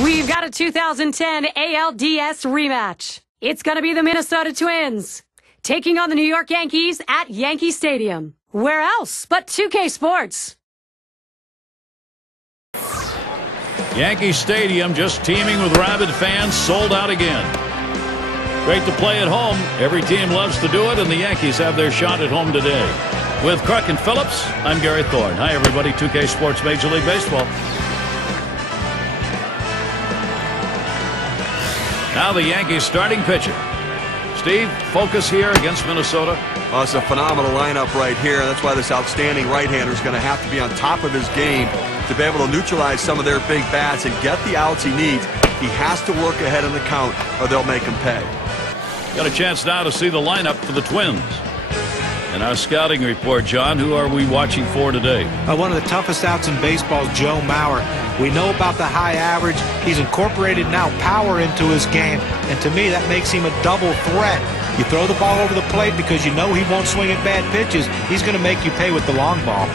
We've got a 2010 ALDS rematch. It's going to be the Minnesota Twins taking on the New York Yankees at Yankee Stadium. Where else but 2K Sports? Yankee Stadium just teeming with rabid fans, sold out again. Great to play at home. Every team loves to do it, and the Yankees have their shot at home today. With Kruk and Phillips, I'm Gary Thorne. Hi, everybody. 2K Sports Major League Baseball. Now the Yankees starting pitcher. Steve, focus here against Minnesota. Well, it's a phenomenal lineup right here. That's why this outstanding right-hander is going to have to be on top of his game to be able to neutralize some of their big bats and get the outs he needs. He has to work ahead in the count or they'll make him pay. Got a chance now to see the lineup for the Twins. In our scouting report, John, who are we watching for today? One of the toughest outs in baseball is Joe Mauer. We know about the high average. He's incorporated now power into his game, and to me that makes him a double threat. You throw the ball over the plate because you know he won't swing at bad pitches. He's going to make you pay with the long ball.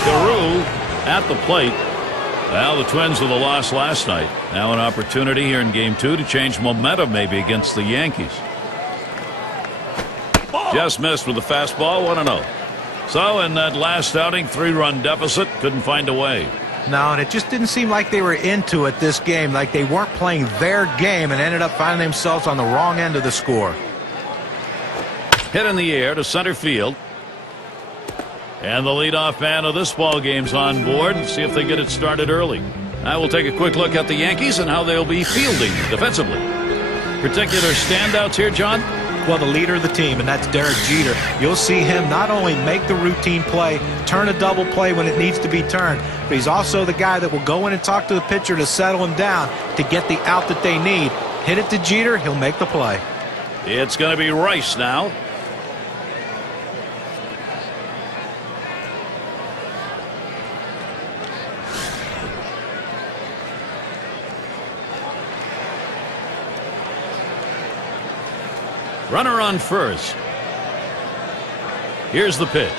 Giroux at the plate. Well, the Twins with a loss last night. Now an opportunity here in Game 2 to change momentum maybe against the Yankees. Just missed with the fastball, 1-0. So in that last outing, 3-run deficit, couldn't find a way. No, and it just didn't seem like they were into it this game, like they weren't playing their game and ended up finding themselves on the wrong end of the score. Hit in the air to center field. And the leadoff man of this ball game's on board. See if they get it started early. Now we'll take a quick look at the Yankees and how they'll be fielding defensively. Particular standouts here, John? Well, the leader of the team, and that's Derek Jeter. You'll see him not only make the routine play, turn a double play when it needs to be turned, but he's also the guy that will go in and talk to the pitcher to settle him down to get the out that they need. Hit it to Jeter, he'll make the play. It's going to be Rice now. Runner on first. Here's the pitch.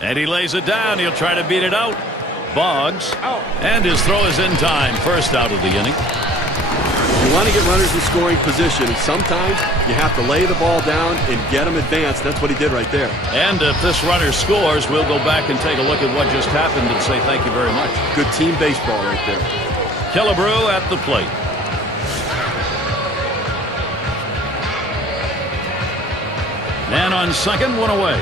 And he lays it down. He'll try to beat it out. Boggs. And his throw is in time. First out of the inning. You want to get runners in scoring position. Sometimes you have to lay the ball down and get them advanced. That's what he did right there. And if this runner scores, we'll go back and take a look at what just happened and say thank you very much. Good team baseball right there. Killebrew at the plate. And on second, one away.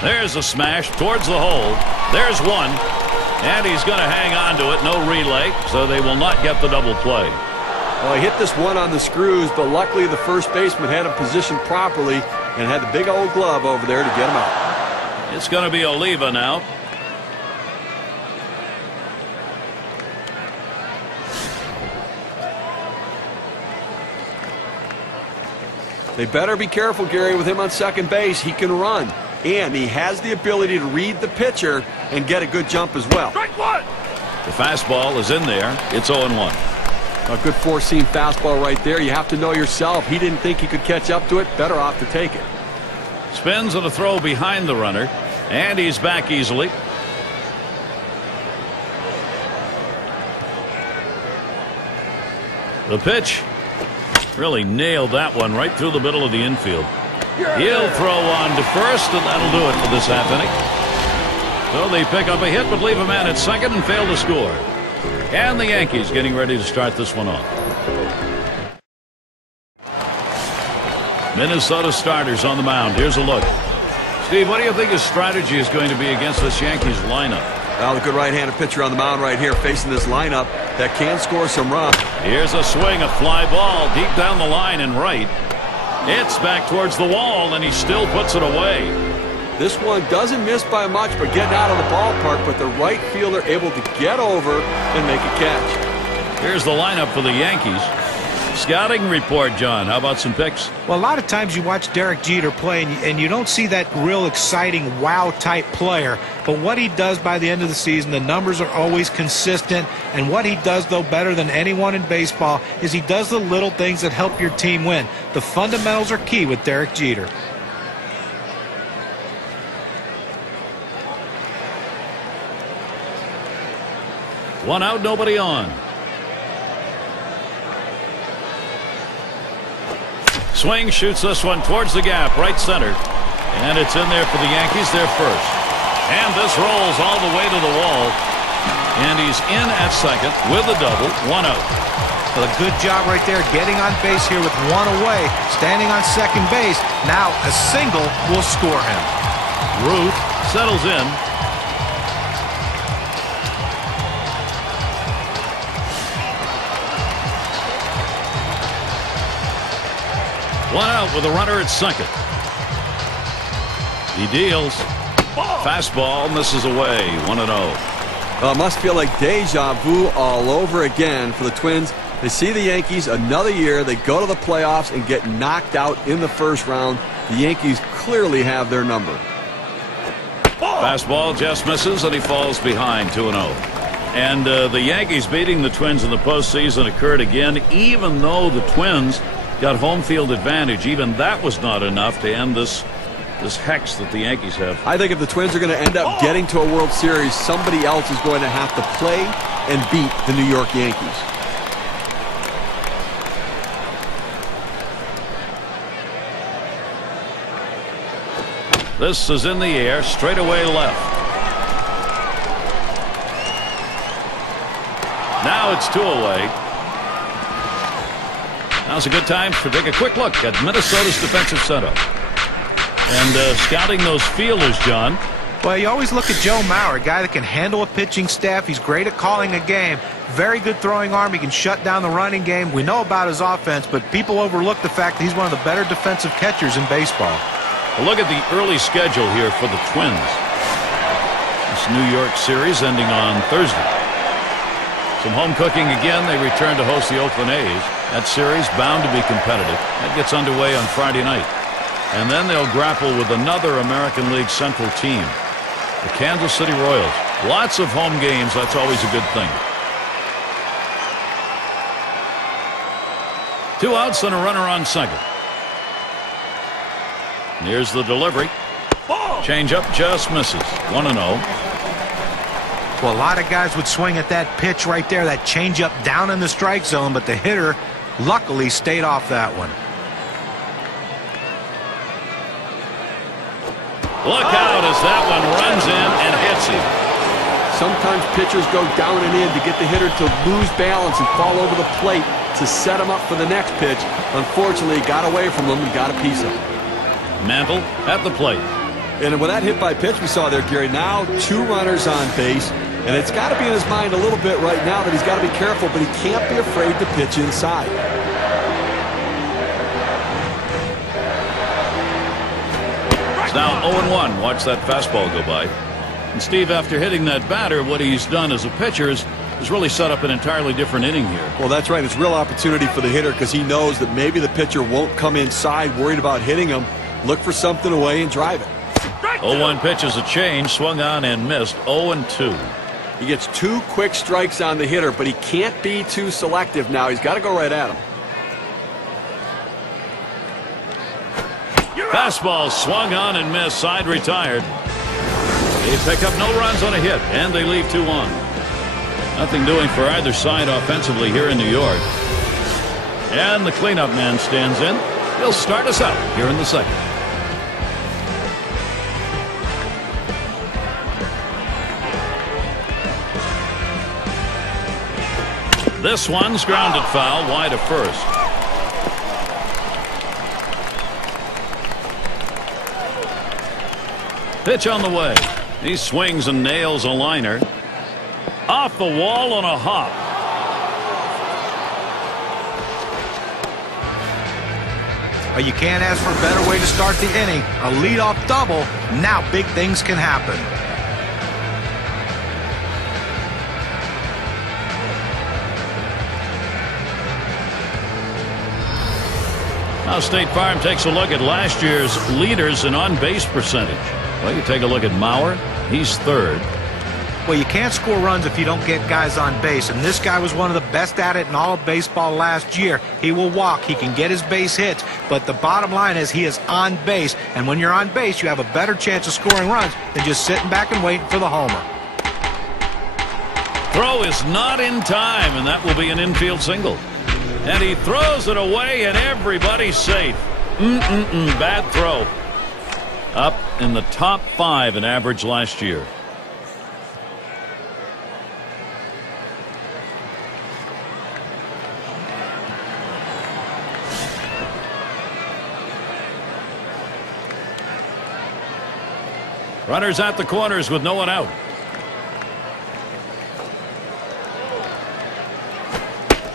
There's a smash towards the hole. There's one. And he's going to hang on to it. No relay, so they will not get the double play. Well, he hit this one on the screws, but luckily the first baseman had him positioned properly and had the big old glove over there to get him out. It's going to be Oliva now. They better be careful, Gary, with him on second base. He can run, and he has the ability to read the pitcher and get a good jump as well. Strike one. The fastball is in there. It's 0-1. A good four-seam fastball right there. You have to know yourself. He didn't think he could catch up to it. Better off to take it. Spins on a throw behind the runner, and he's back easily. The pitch. Really nailed that one right through the middle of the infield. He'll throw on to first, and that'll do it for this half inning. So they pick up a hit, but leave a man at second and fail to score. And the Yankees getting ready to start this one off. Minnesota starters on the mound. Here's a look. Steve, what do you think his strategy is going to be against this Yankees lineup? Well, a good right-handed pitcher on the mound right here facing this lineup that can score some runs. Here's a swing, a fly ball deep down the line and right. It's back towards the wall, and he still puts it away. This one doesn't miss by much, but getting out of the ballpark, but the right fielder able to get over and make a catch. Here's the lineup for the Yankees. Scouting report, John. How about some picks? Well, a lot of times you watch Derek Jeter play and you don't see that real exciting wow-type player. But what he does by the end of the season, the numbers are always consistent. And what he does, though, better than anyone in baseball is he does the little things that help your team win. The fundamentals are key with Derek Jeter. One out, nobody on. Swing, shoots this one towards the gap, right center. And it's in there for the Yankees, their first. And this rolls all the way to the wall. And he's in at second with a double, one out. Well, a good job right there getting on base here with one away, standing on second base. Now a single will score him. Ruth settles in. One out with a runner at second. He deals. Fastball misses away. 1-0. Must feel like deja vu all over again for the Twins. They see the Yankees another year. They go to the playoffs and get knocked out in the first round. The Yankees clearly have their number. Fastball just misses, and he falls behind 2-0. And the Yankees beating the Twins in the postseason occurred again, even though the Twins got home field advantage. Even that was not enough to end this hex that the Yankees have. I think if the Twins are going to end up getting to a World Series, somebody else is going to have to play and beat the New York Yankees. This is in the air, straight away left. Now it's 2 away. Now's a good time to take a quick look at Minnesota's defensive setup. And scouting those fielders, John. Well, you always look at Joe Mauer, a guy that can handle a pitching staff. He's great at calling a game. Very good throwing arm. He can shut down the running game. We know about his offense, but people overlook the fact that he's one of the better defensive catchers in baseball. Well, look at the early schedule here for the Twins. This New York series ending on Thursday. Some home cooking again. They return to host the Oakland A's. That series bound to be competitive. That gets underway on Friday night. And then they'll grapple with another American League Central team, the Kansas City Royals. Lots of home games. That's always a good thing. 2 outs and a runner on second. Here's the delivery. Changeup just misses. 1-0. Well, a lot of guys would swing at that pitch right there, that changeup down in the strike zone, but the hitter luckily stayed off that one. Look out as that one runs in and hits him. Sometimes pitchers go down and in to get the hitter to lose balance and fall over the plate to set him up for the next pitch. Unfortunately, he got away from him and got a piece of him. Mantle at the plate. And with that hit by pitch we saw there, Gary, now 2 runners on base. And it's got to be in his mind a little bit right now that he's got to be careful, but he can't be afraid to pitch inside. It's now 0-1. Watch that fastball go by. And Steve, after hitting that batter, what he's done as a pitcher is really set up an entirely different inning here. Well, that's right. It's real opportunity for the hitter because he knows that maybe the pitcher won't come inside worried about hitting him. Look for something away and drive it. 0-1 pitch is a change, swung on and missed. 0-2. He gets 2 quick strikes on the hitter, but he can't be too selective now. He's got to go right at him. Fastball swung on and missed. Side retired. They pick up no runs on a hit, and they leave 2 on. Nothing doing for either side offensively here in New York. And the cleanup man stands in. He'll start us out here in the second. This one's grounded foul wide of first. Pitch on the way. He swings and nails a liner. Off the wall on a hop. Well, you can't ask for a better way to start the inning. A leadoff double. Now big things can happen. Now State Farm takes a look at last year's leaders in on-base percentage. Well, you take a look at Mauer. He's third. Well, you can't score runs if you don't get guys on base, and this guy was one of the best at it in all of baseball last year. He will walk, he can get his base hits, but the bottom line is he is on base, and when you're on base, you have a better chance of scoring runs than just sitting back and waiting for the homer. Throw is not in time, and that will be an infield single. And he throws it away, and everybody's safe. Bad throw. Up in the top 5 in average last year. Runners at the corners with no one out.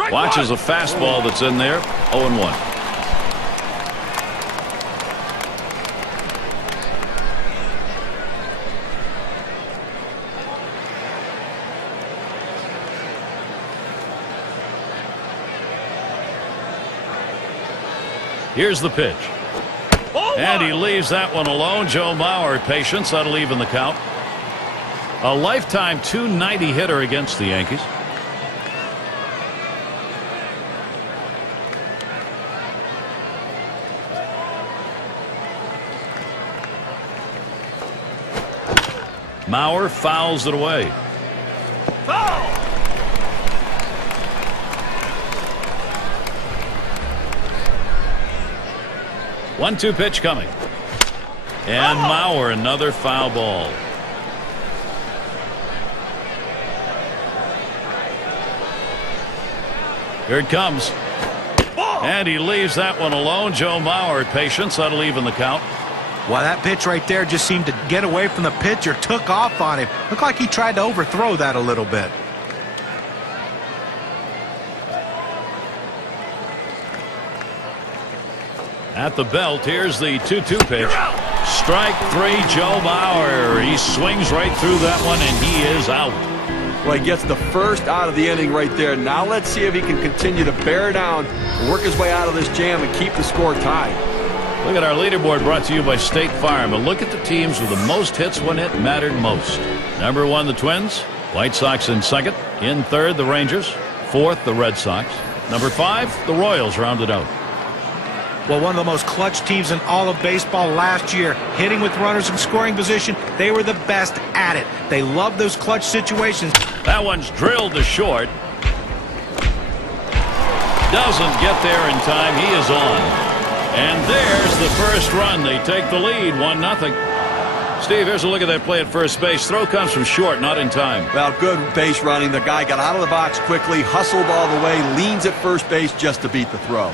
Watches a fastball that's in there. 0-1. Here's the pitch. And he leaves that one alone. Joe Mauer, patience. That'll even the count. A lifetime .290 hitter against the Yankees. Mauer fouls it away. Foul! 1-2 pitch coming. And Mauer, another foul ball. Here it comes. And he leaves that one alone. Joe Mauer, patience. That'll even the count. Well, that pitch right there just seemed to get away from the pitcher, took off on him. Looked like he tried to overthrow that a little bit. At the belt, here's the 2-2 pitch. Strike 3, Joe Mauer. He swings right through that one, and he is out. Well, he gets the first out of the inning right there. Now let's see if he can continue to bear down, work his way out of this jam, and keep the score tied. Look at our leaderboard brought to you by State Farm. And look at the teams with the most hits when it mattered most. Number 1, the Twins. White Sox in second. In third, the Rangers. Fourth, the Red Sox. Number 5, the Royals rounded out. Well, one of the most clutch teams in all of baseball last year, hitting with runners in scoring position. They were the best at it. They loved those clutch situations. That one's drilled to short. Doesn't get there in time. He is on. And there's the first run. They take the lead, 1-0. Steve, here's a look at that play at first base. Throw comes from short, not in time. Well, good base running. The guy got out of the box quickly, hustled all the way, leans at first base just to beat the throw.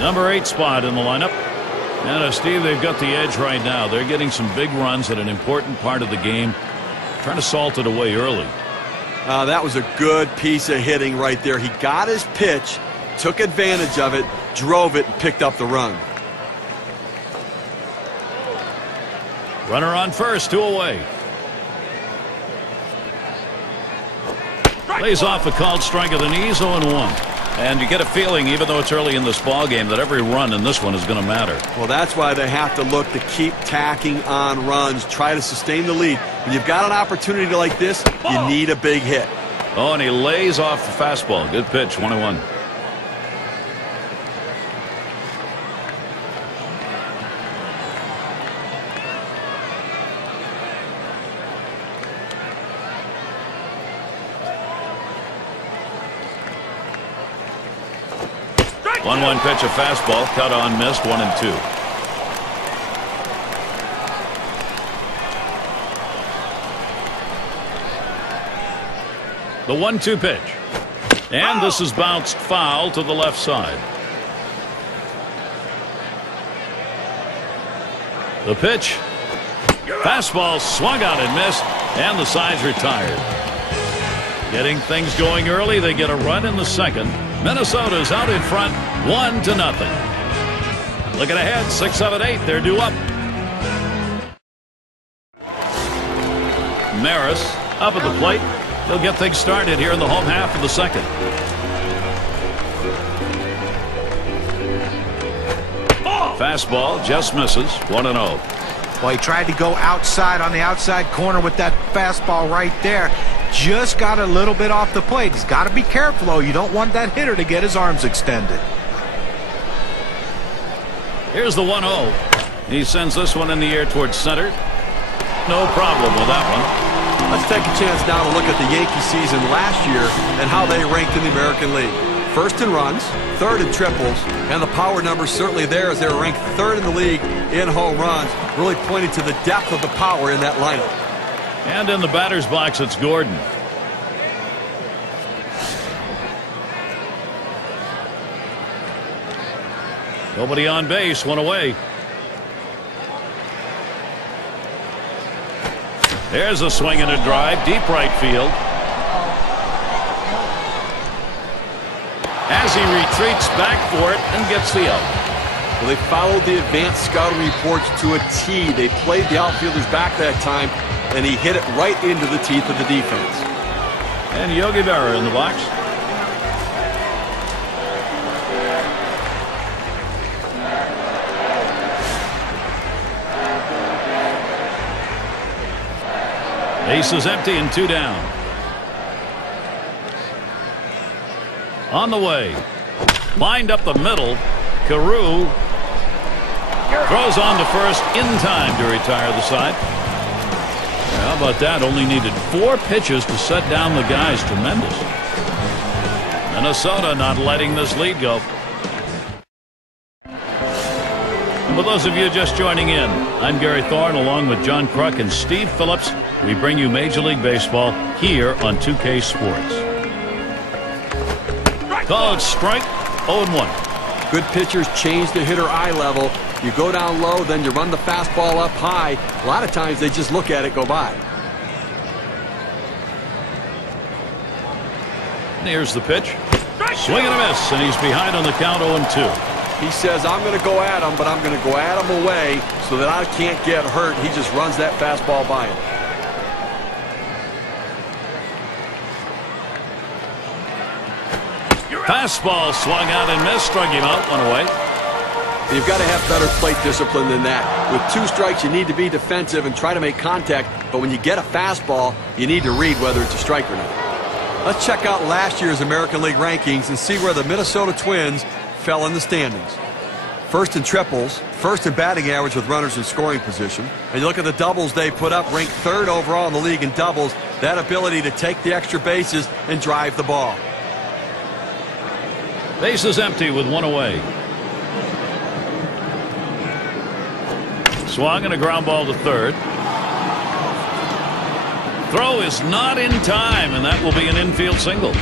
Number 8 spot in the lineup. And Steve, they've got the edge right now. They're getting some big runs at an important part of the game. Trying to salt it away early. That was a good piece of hitting right there. He got his pitch, took advantage of it, drove it, and picked up the run. Runner on first, 2 away. Lays off a called strike of the knees, 0-1. And you get a feeling, even though it's early in this ball game, that every run in this one is going to matter. Well, that's why they have to look to keep tacking on runs, try to sustain the lead. When you've got an opportunity like this, you need a big hit. Oh, and he lays off the fastball. Good pitch, 1-1. One pitch, a fastball, cut on, missed, 1-2. The 1-2 pitch. And this is bounced foul to the left side. The pitch. Fastball swung out and missed, and the side's retired. Getting things going early, they get a run in the second. Minnesota's out in front, 1-0. Looking ahead, 6, 7, 8, they're due up. Maris up at the plate. He'll get things started here in the home half of the second. Fastball just misses, 1-0. Well, he tried to go outside on the outside corner with that fastball right there. Just got a little bit off the plate. He's got to be careful, though. You don't want that hitter to get his arms extended. Here's the 1-0. He sends this one in the air towards center. No problem with that one. Let's take a chance now to look at the Yankee season last year and how they ranked in the American League. First in runs, third in triples, and the power numbers certainly there as they were ranked third in the league in home runs, really pointing to the depth of the power in that lineup. And in the batter's box, it's Gordon. Nobody on base, one away. There's a swing and a drive, deep right field. As he retreats back for it and gets the out. Well, they followed the advanced scouting reports to a T. They played the outfielders back that time, and he hit it right into the teeth of the defense. And Yogi Berra in the box. Base is empty and 2 down. On the way. Lined up the middle. Carew throws on to first in time to retire the side. How about that? Only needed 4 pitches to set down the guys. Tremendous. Minnesota not letting this lead go. For those of you just joining in, I'm Gary Thorne along with John Kruk and Steve Phillips. We bring you Major League Baseball here on 2K Sports. Called strike, 0-1. Good pitchers change the hitter eye level. You go down low, then you run the fastball up high. A lot of times they just look at it go by. And here's the pitch. Swing and a miss, and he's behind on the count 0-2. He says, I'm going to go at him, but I'm going to go at him away so that I can't get hurt. He just runs that fastball by him. Fastball swung out and missed, struck him out, one away. You've got to have better plate discipline than that. With 2 strikes, you need to be defensive and try to make contact, but when you get a fastball, you need to read whether it's a strike or not. Let's check out last year's American League rankings and see where the Minnesota Twins fell in the standings. First in triples, first in batting average with runners in scoring position. And you look at the doubles they put up, ranked 3rd overall in the league in doubles. That ability to take the extra bases and drive the ball. Base is empty with 1 away. Swung and a ground ball to third. Throw is not in time, and that will be an infield single.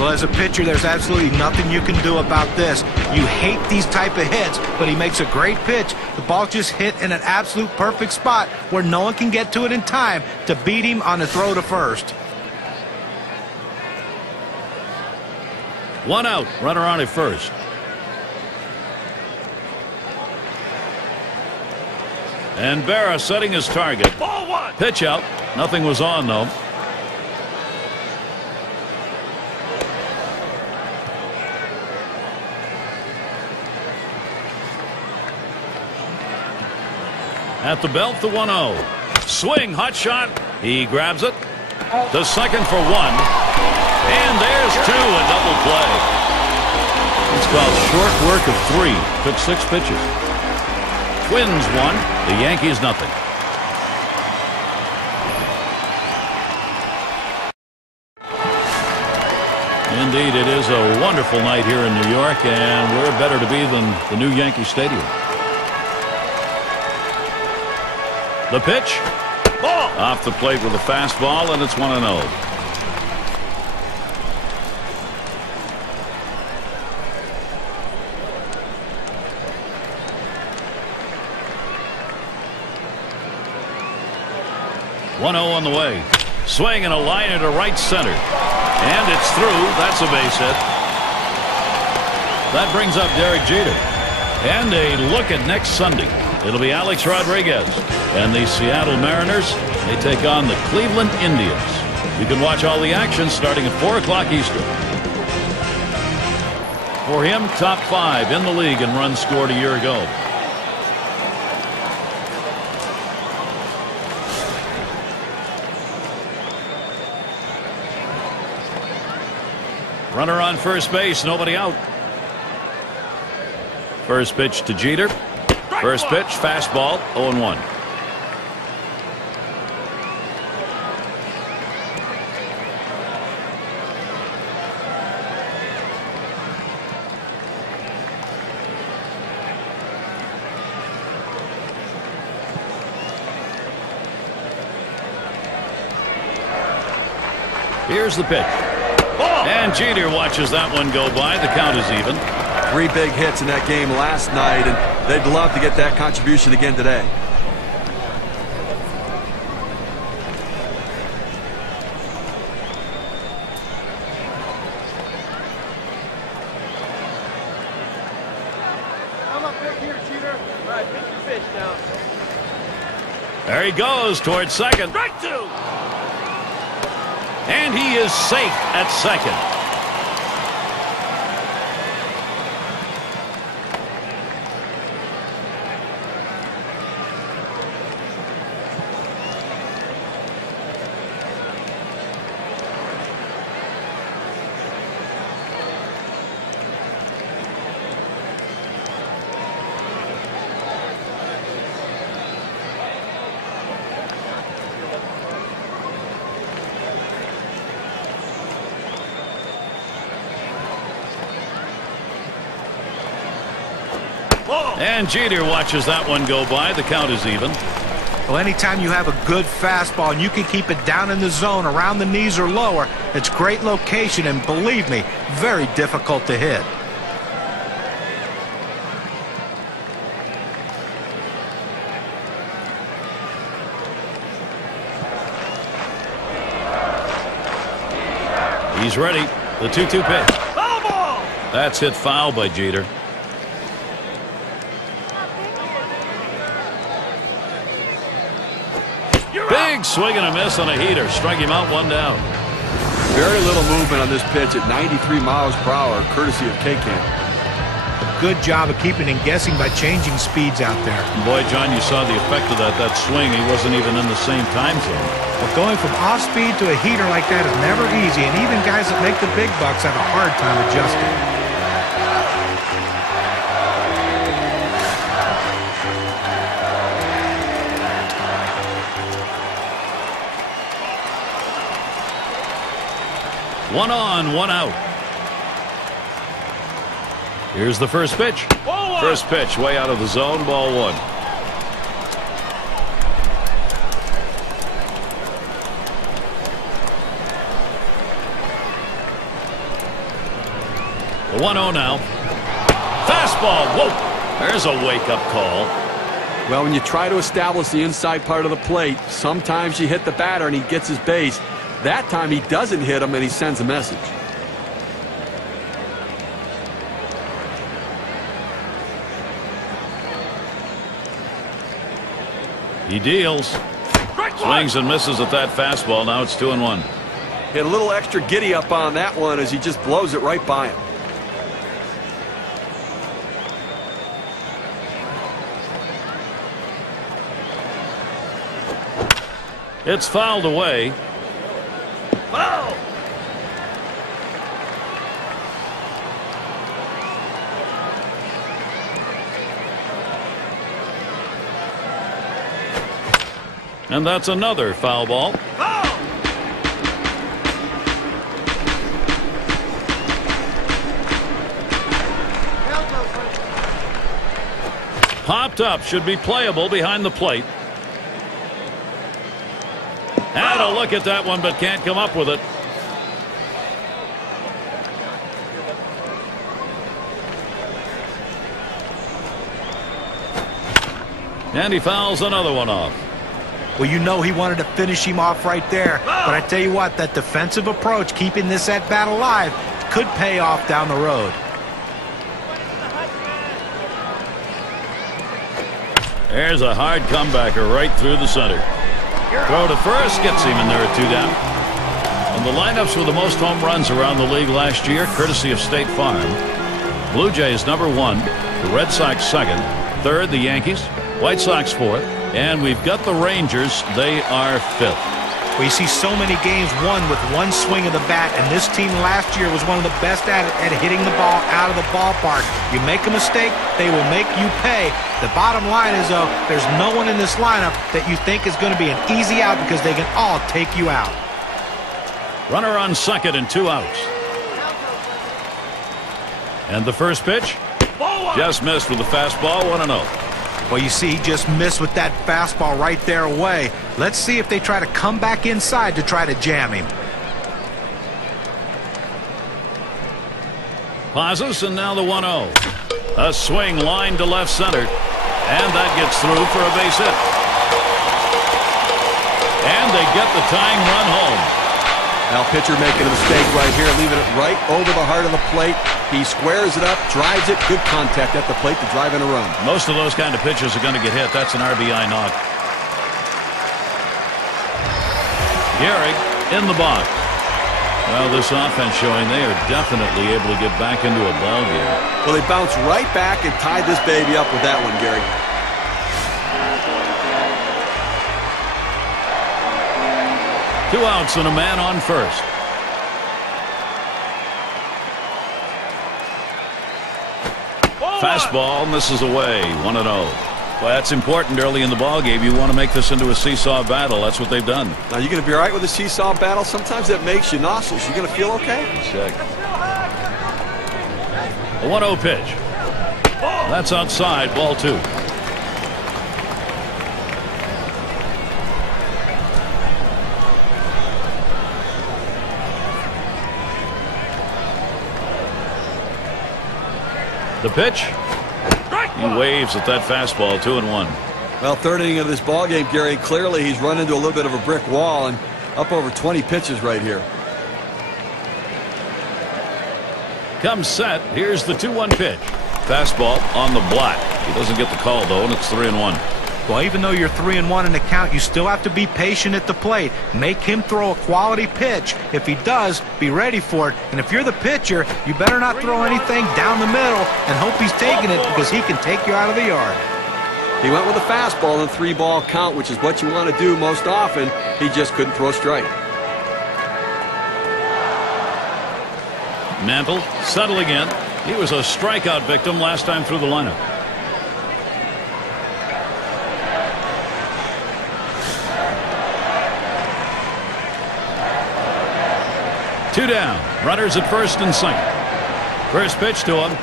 Well, as a pitcher, there's absolutely nothing you can do about this. You hate these type of hits, but he makes a great pitch. The ball just hit in an absolute perfect spot where no one can get to it in time to beat him on the throw to first. 1 out, runner on at first. And Berra setting his target. Ball 1. Pitch out. Nothing was on, though. At the belt, the 1-0. Swing, hot shot. He grabs it. To second for 1. And there's 2, a double play. It's called short work of 3. Took 6 pitches. Twins 1, the Yankees nothing. Indeed, it is a wonderful night here in New York, and where better to be than the new Yankee Stadium. The pitch. Ball. Off the plate with a fastball, and it's 1-0. On the way. Swing and a liner to right center. And it's through. That's a base hit. That brings up Derek Jeter. And a look at next Sunday. It'll be Alex Rodriguez. And the Seattle Mariners, they take on the Cleveland Indians. You can watch all the action starting at 4 o'clock Eastern. For him, top 5 in the league in runs scored a year ago. Runner on first base, nobody out. First pitch to Jeter. First pitch, fastball, 0-1. Here's the pitch. And Jeter watches that one go by. The count is even. 3 big hits in that game last night, and they'd love to get that contribution again today. I'm up big here, Jeter. All right, pick your pitch now. There he goes towards second. Strike 2. And he is safe at second. And Jeter watches that one go by. The count is even. Well, anytime you have a good fastball and you can keep it down in the zone around the knees or lower, it's great location and, believe me, very difficult to hit. He's ready. The 2-2 pitch. Foul ball. That's hit foul by Jeter. Big swing and a miss on a heater. Strike him out, 1 down. Very little movement on this pitch at 93 miles per hour, courtesy of K-Camp. Good job of keeping and guessing by changing speeds out there. Boy, John, you saw the effect of that swing. He wasn't even in the same time zone. But going from off speed to a heater like that is never easy, and even guys that make the big bucks have a hard time adjusting. 1 on, 1 out. Here's the first pitch. First pitch way out of the zone, ball 1. The 1-0 now. Fastball. Whoa. There's a wake-up call. Well, when you try to establish the inside part of the plate, sometimes you hit the batter and he gets his base. That time he doesn't hit him and he sends a message. He deals. Swings and misses at that fastball. Now it's 2-1. Hit a little extra giddy up on that one as he just blows it right by him. It's fouled away. Foul. And that's another foul ball. Foul. Popped up. Should be playable behind the plate. Had a look at that one, but can't come up with it. And he fouls another one off. Well, you know he wanted to finish him off right there. But I tell you what, that defensive approach, keeping this at-bat alive, could pay off down the road. There's a hard comebacker right through the center. Throw to first gets him, and there are 2 down. And the lineups with the most home runs around the league last year, courtesy of State Farm. Blue Jays number 1, the Red Sox 2nd, 3rd the Yankees, White Sox 4th, and we've got the Rangers. They are 5th. where you see so many games won with one swing of the bat, and this team last year was one of the best at hitting the ball out of the ballpark. You make a mistake, they will make you pay. The bottom line is, though, there's no one in this lineup that you think is going to be an easy out because they can all take you out. Runner on second and 2 outs. And the first pitch just missed with the fastball, 1-0. Well, you see, he just missed with that fastball right there away. Let's see if they try to come back inside to try to jam him. Pauses, and now the 1-0. A swing line to left center, and that gets through for a base hit. And they get the tying run home. Now pitcher making a mistake right here, leaving it right over the heart of the plate. He squares it up, drives it, good contact at the plate to drive in a run. Most of those kind of pitches are going to get hit. That's an RBI knock. Gehrig in the box. Well, this offense showing they are definitely able to get back into a ball game. Well, they bounced right back and tied this baby up with that one, Gary. Two outs and a man on first. Fastball misses away, 1-0. Well, that's important early in the ball game. You want to make this into a seesaw battle. That's what they've done. Now, you're going to be all right with a seesaw battle. Sometimes that makes you nauseous. You're going to feel okay? Check. A 1-0 pitch. That's outside, ball 2. The pitch. He waves at that fastball, 2-1. Well, third inning of this ball game, Gary, clearly he's run into a little bit of a brick wall and up over 20 pitches right here. Comes set. Here's the 2-1 pitch. Fastball on the block. He doesn't get the call, though, and it's 3-1. Well, even though you're 3-1 in the count, you still have to be patient at the plate. Make him throw a quality pitch. If he does, be ready for it. And if you're the pitcher, you better not throw anything down the middle and hope he's taking it because he can take you out of the yard. He went with a fastball in a 3-ball count, which is what you want to do most often. He just couldn't throw a strike. Mantle settling in. He was a strikeout victim last time through the lineup. Two down. Runners at first and second. First pitch to him.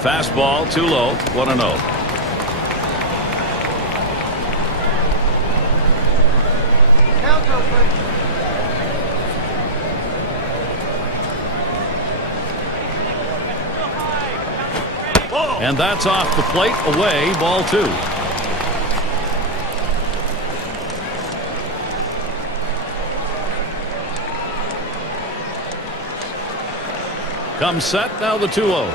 Fastball too low. 1-0. And that's off the plate, away, ball 2. Comes set, now the 2-0.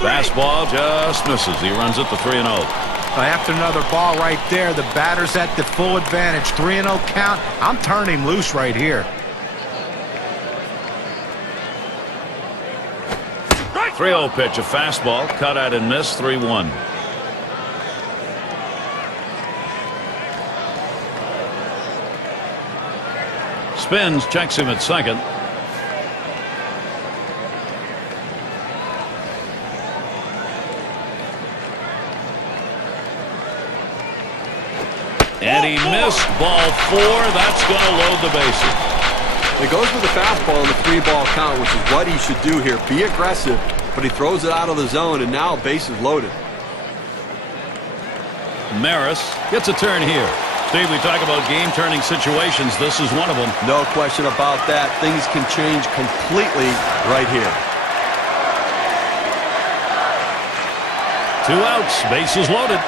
Fastball just misses. He runs it to 3-0. After another ball right there, the batter's at the full advantage. 3-0 count. I'm turning him loose right here. 3-0 pitch, a fastball, cut out and missed, 3-1. Spins, checks him at second. And he missed ball 4. That's going to load the bases. It goes with the fastball in the 3-ball count, which is what he should do here. Be aggressive, but he throws it out of the zone, and now bases loaded. Maris gets a turn here. Steve, we talk about game-turning situations. This is one of them. No question about that. Things can change completely right here. 2 outs, bases loaded.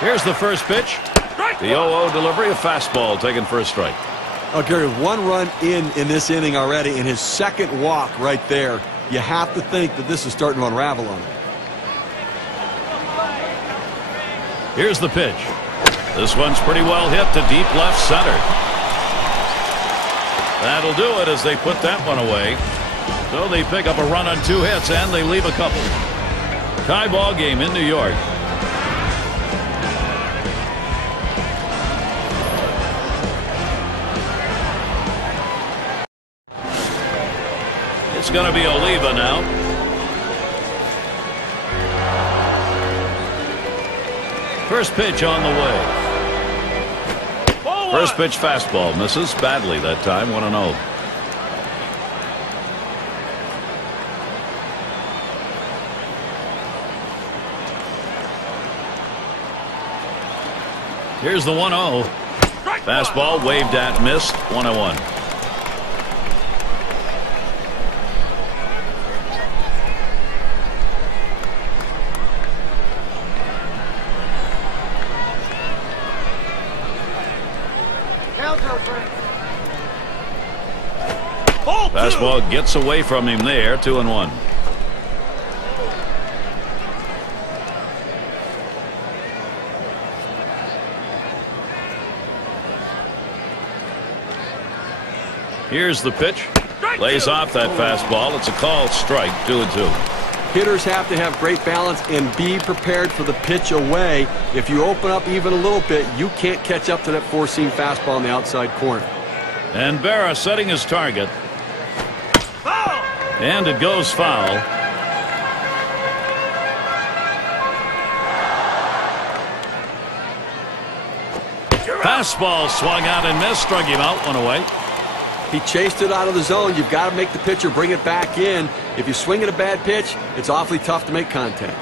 Here's the first pitch. The 0-0 delivery, a fastball taken for a strike. Oh, Gary, 1 run in this inning already, in his second walk right there. You have to think that this is starting to unravel on him. Here's the pitch. This one's pretty well hit to deep left center. That'll do it as they put that one away. So they pick up a run on 2 hits, and they leave a couple. Tie ball game in New York. It's going to be Oliva now. First pitch on the way. First pitch fastball misses badly that time. 1-0. Here's the 1-0. Fastball waved at, missed. 1-1. Fastball gets away from him there. 2-1. Here's the pitch. Lays off that fastball. It's a called strike. 2-2. Hitters have to have great balance and be prepared for the pitch away. If you open up even a little bit, you can't catch up to that four-seam fastball in the outside corner. And Berra setting his target. And it goes foul. Fastball swung out and missed. Struck him out. 1 away. He chased it out of the zone. You've got to make the pitcher bring it back in. If you swing at a bad pitch, it's awfully tough to make contact.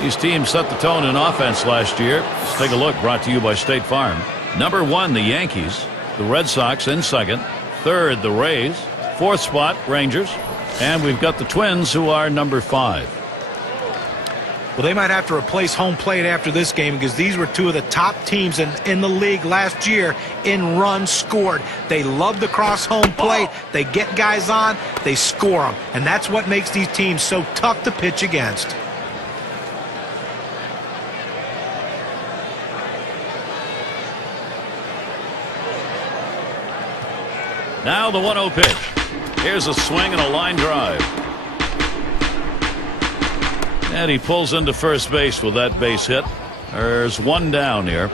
These teams set the tone in offense last year. Let's take a look. Brought to you by State Farm. Number 1, the Yankees. The Red Sox in second. Third, the Rays. Fourth spot, Rangers. And we've got the Twins, who are number 5. Well, they might have to replace home plate after this game because these were two of the top teams in the league last year in runs scored. They love to cross home plate. They get guys on. They score them. And that's what makes these teams so tough to pitch against. Now the 1-0 pitch. Here's a swing and a line drive. And he pulls into first base with that base hit. There's one down here.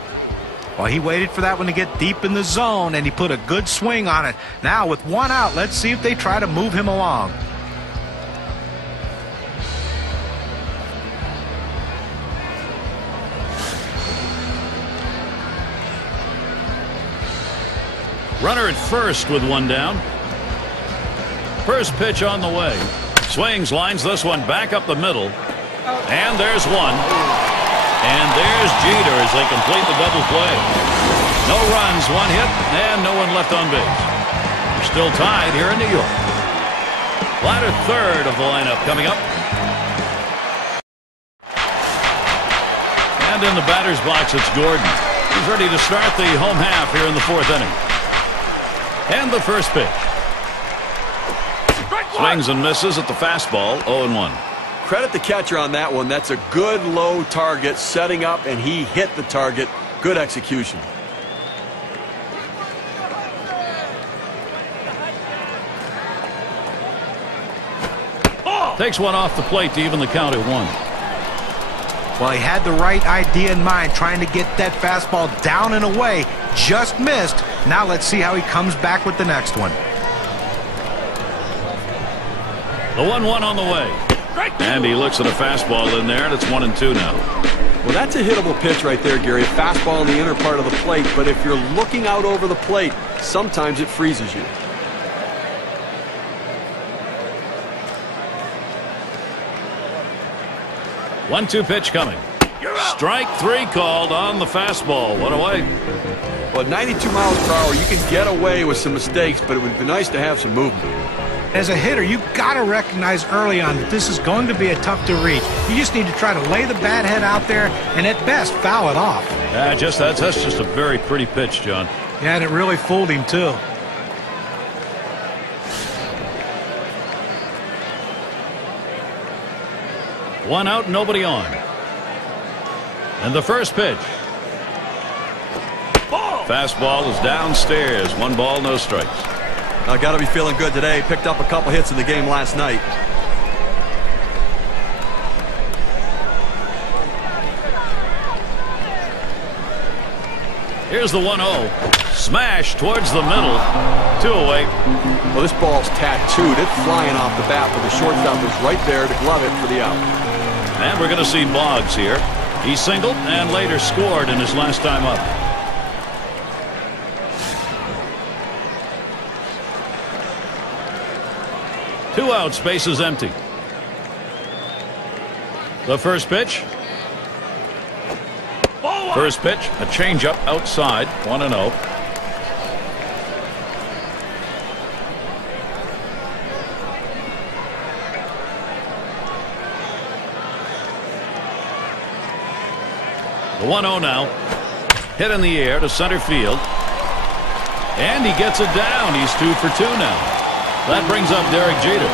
Well, he waited for that one to get deep in the zone, and he put a good swing on it. Now with one out, let's see if they try to move him along. Runner at first with one down. First pitch on the way. Swings, lines this one back up the middle. And there's one. And there's Jeter as they complete the double play. No runs, one hit, and no one left on base. We're still tied here in New York. Latter third of the lineup coming up. And in the batter's box, it's Gordon. He's ready to start the home half here in the 4th inning. And the first pitch. Swings and misses at the fastball. 0-1. Credit the catcher on that one. That's a good low target setting up, and he hit the target. Good execution. Takes one off the plate to even the count at 1. Well, he had the right idea in mind, trying to get that fastball down and away. Just missed. Now let's see how he comes back with the next one. The 1-1 on the way. And he looks at a fastball in there, and it's 1-2 now. Well, that's a hittable pitch right there, Gary. A fastball in the inner part of the plate, but if you're looking out over the plate, sometimes it freezes you. One-two pitch coming. Strike 3 called on the fastball. 1 away. Well, at 92 miles per hour, you can get away with some mistakes, but it would be nice to have some movement. As a hitter, you've got to recognize early on that this is going to be a tough to reach. You just need to try to lay the bat head out there and at best foul it off. That's just a very pretty pitch, John. Yeah, and it really fooled him too. One out, nobody on. And the first pitch. Ball. Fastball is downstairs. 1 ball, no strikes. Got to be feeling good today. Picked up a couple hits in the game last night. Here's the 1-0. Smash towards the middle. 2 away. Well, this ball's tattooed. It's flying off the bat, but the shortstop is right there to glove it for the out. And we're going to see Boggs here. He singled and later scored in his last time up. Two outs, base is empty. The first pitch. First pitch, a changeup outside, 1-0. The 1-0 now. Hit in the air to center field. And he gets it down. He's 2 for 2 now. That brings up Derek Jeter.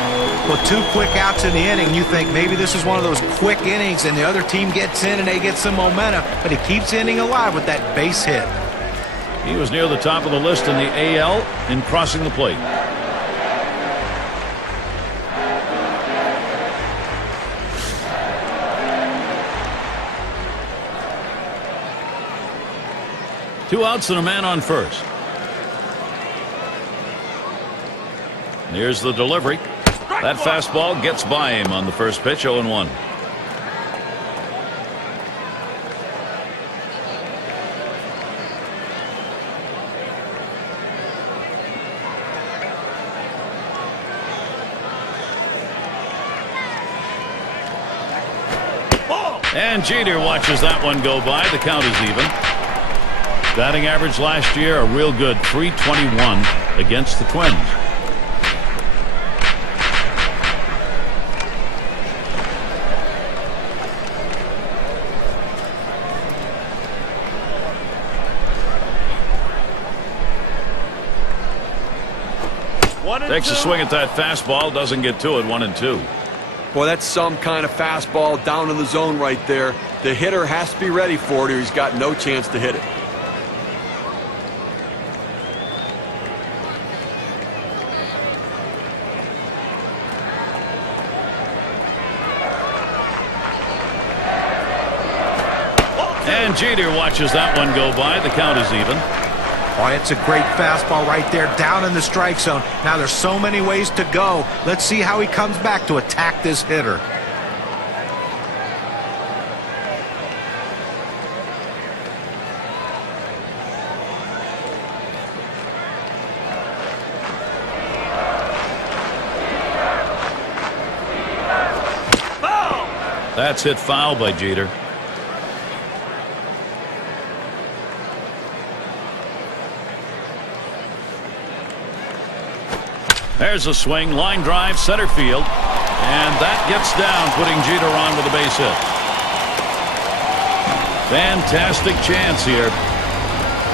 Well, 2 quick outs in the inning. You think maybe this is one of those quick innings and the other team gets in and they get some momentum, but he keeps the inning alive with that base hit. He was near the top of the list in the AL in crossing the plate. Two outs and a man on first. Here's the delivery. That fastball gets by him on the first pitch, 0-1. And Jeter watches that one go by. The count is even. Batting average last year, a real good .321 against the Twins. Takes a swing at that fastball, doesn't get to it, 1-2. Boy, that's some kind of fastball down in the zone right there. The hitter has to be ready for it or he's got no chance to hit it. And Jeter watches that one go by. The count is even. Oh, it's a great fastball right there down in the strike zone. Now there's so many ways to go. Let's see how he comes back to attack this hitter. Foul! That's hit foul by Jeter. There's a swing, line drive, center field, and that gets down, putting Jeter on with a base hit. Fantastic chance here.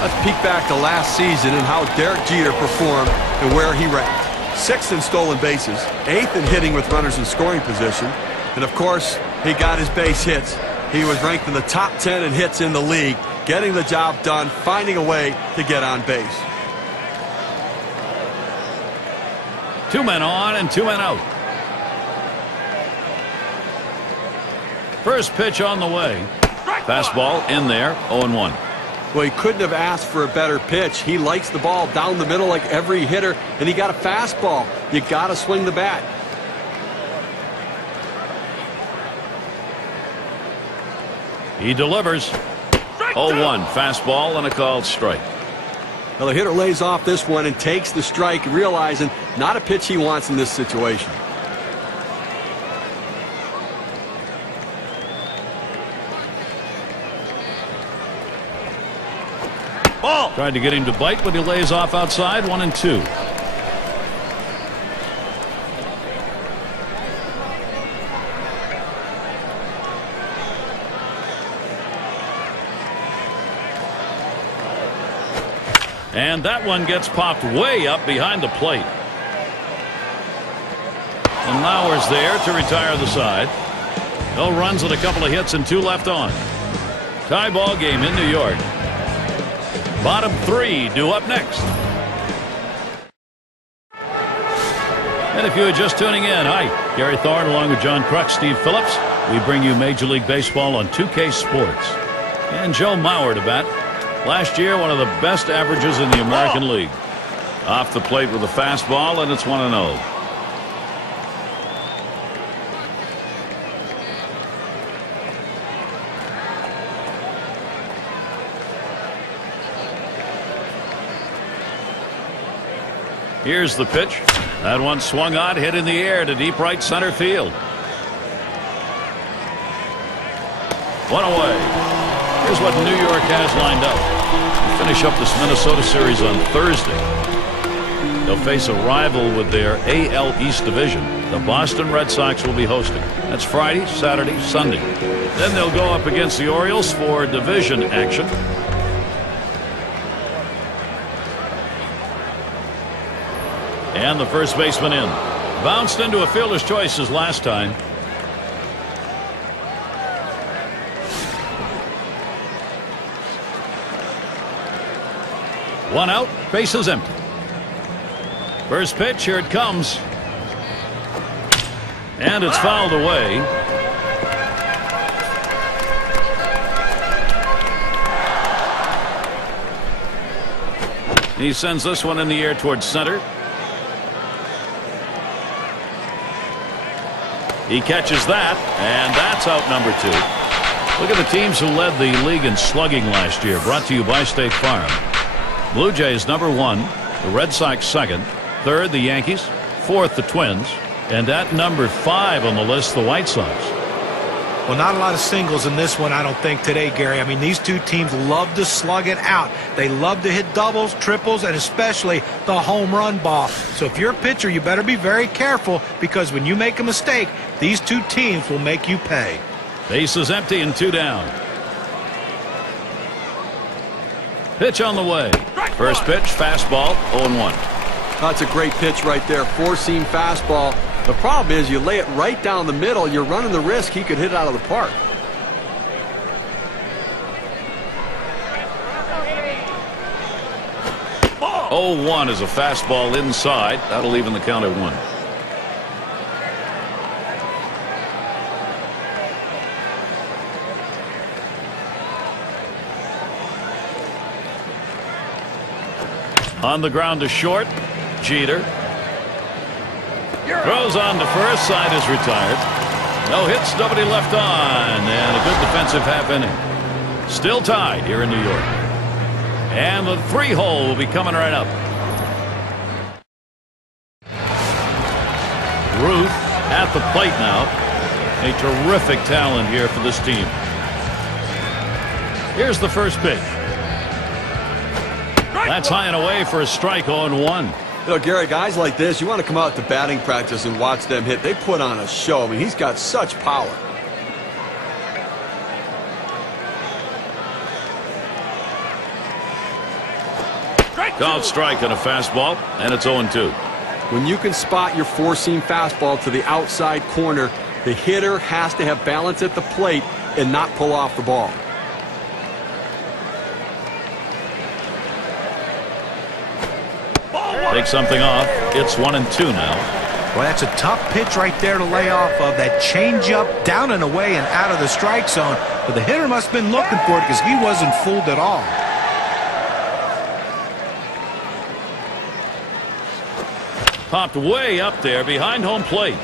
Let's peek back to last season and how Derek Jeter performed and where he ranked. 6th in stolen bases, 8th in hitting with runners in scoring position, and of course, he got his base hits. He was ranked in the top 10 in hits in the league, getting the job done, finding a way to get on base. 2 men on and 2 men out. First pitch on the way. Fastball in there, 0-1. Well, he couldn't have asked for a better pitch. He likes the ball down the middle like every hitter, and he got a fastball. You got to swing the bat. He delivers. 0-1. Fastball and a called strike. Well, the hitter lays off this one and takes the strike, realizing not a pitch he wants in this situation. Ball! Tried to get him to bite, but he lays off outside, 1-2. And that one gets popped way up behind the plate. And Lauer's there to retire the side. No runs and a couple of hits and 2 left on. Tie ball game in New York. Bottom three due up next. And if you are just tuning in, hi, Gary Thorne along with John Kruk, Steve Phillips. We bring you Major League Baseball on 2K Sports. And Joe Mauer to bat. Last year, one of the best averages in the American League. Off the plate with a fastball, and it's 1-0. Here's the pitch. That one swung on, hit in the air to deep right center field. One away. Here's what New York has lined up. We finish up this Minnesota series on Thursday. They'll face a rival with their AL East division. The Boston Red Sox will be hosting. That's Friday, Saturday, Sunday. Then they'll go up against the Orioles for division action. And the first baseman in. Bounced into a fielder's choice as last time. One out, bases empty. First pitch, here it comes. And it's fouled away. He sends this one in the air towards center. He catches that, and that's out number 2. Look at the teams who led the league in slugging last year. Brought to you by State Farm. Blue Jays number 1, the Red Sox second, third the Yankees, fourth the Twins, and at number 5 on the list the White Sox. Well, not a lot of singles in this one, I don't think, today, Gary. I mean, these two teams love to slug it out. They love to hit doubles, triples, and especially the home run ball. So if you're a pitcher, you better be very careful, because when you make a mistake, these two teams will make you pay. Bases empty and 2 down. Pitch on the way. First pitch, fastball, 0-1. That's a great pitch right there. Four-seam fastball. The problem is you lay it right down the middle, you're running the risk he could hit it out of the park. Oh, 0-1 is a fastball inside. That'll even the count at 1. On the ground to short, Jeter. Throws on to first, side is retired. No hits, nobody left on, and a good defensive half inning. Still tied here in New York. And the 3-hole will be coming right up. Ruth at the plate now. A terrific talent here for this team. Here's the first pitch. That's high and away for a strike, 0-1. You know, Gary, guys like this, you want to come out to batting practice and watch them hit. They put on a show. I mean, he's got such power. Called strike on a fastball, and it's 0-2. When you can spot your four-seam fastball to the outside corner, the hitter has to have balance at the plate and not pull off the ball. Take something off. It's 1-2 now. Well, that's a tough pitch right there to lay off of. That changeup down and away and out of the strike zone. But the hitter must have been looking for it because he wasn't fooled at all. Popped way up there behind home plate.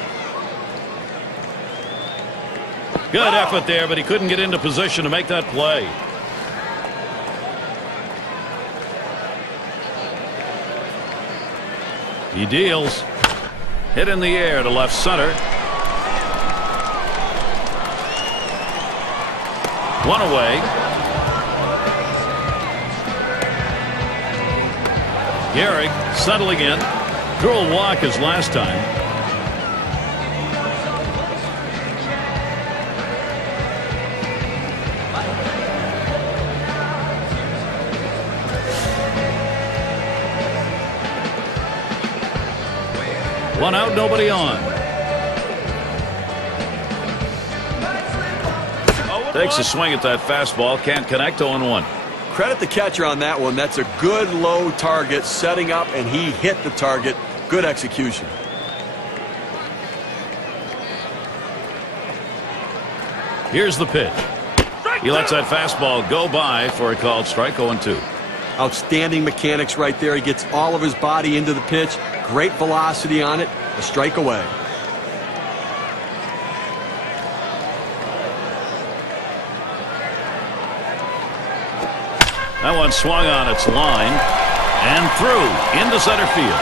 Good effort there, but he couldn't get into position to make that play. He deals. Hit in the air to left center. One away. Gehrig settling in. Drew a walk as last time. One out, nobody on. Takes a swing at that fastball. Can't connect. 0-1. credit the catcher on that one. That's a good low target, setting up, and he hit the target. Good execution. Here's the pitch. He lets that fastball go by for a called strike. 0-2. Outstanding mechanics right there. He gets all of his body into the pitch. Great velocity on it. A strike away. That one swung on its line and through into center field.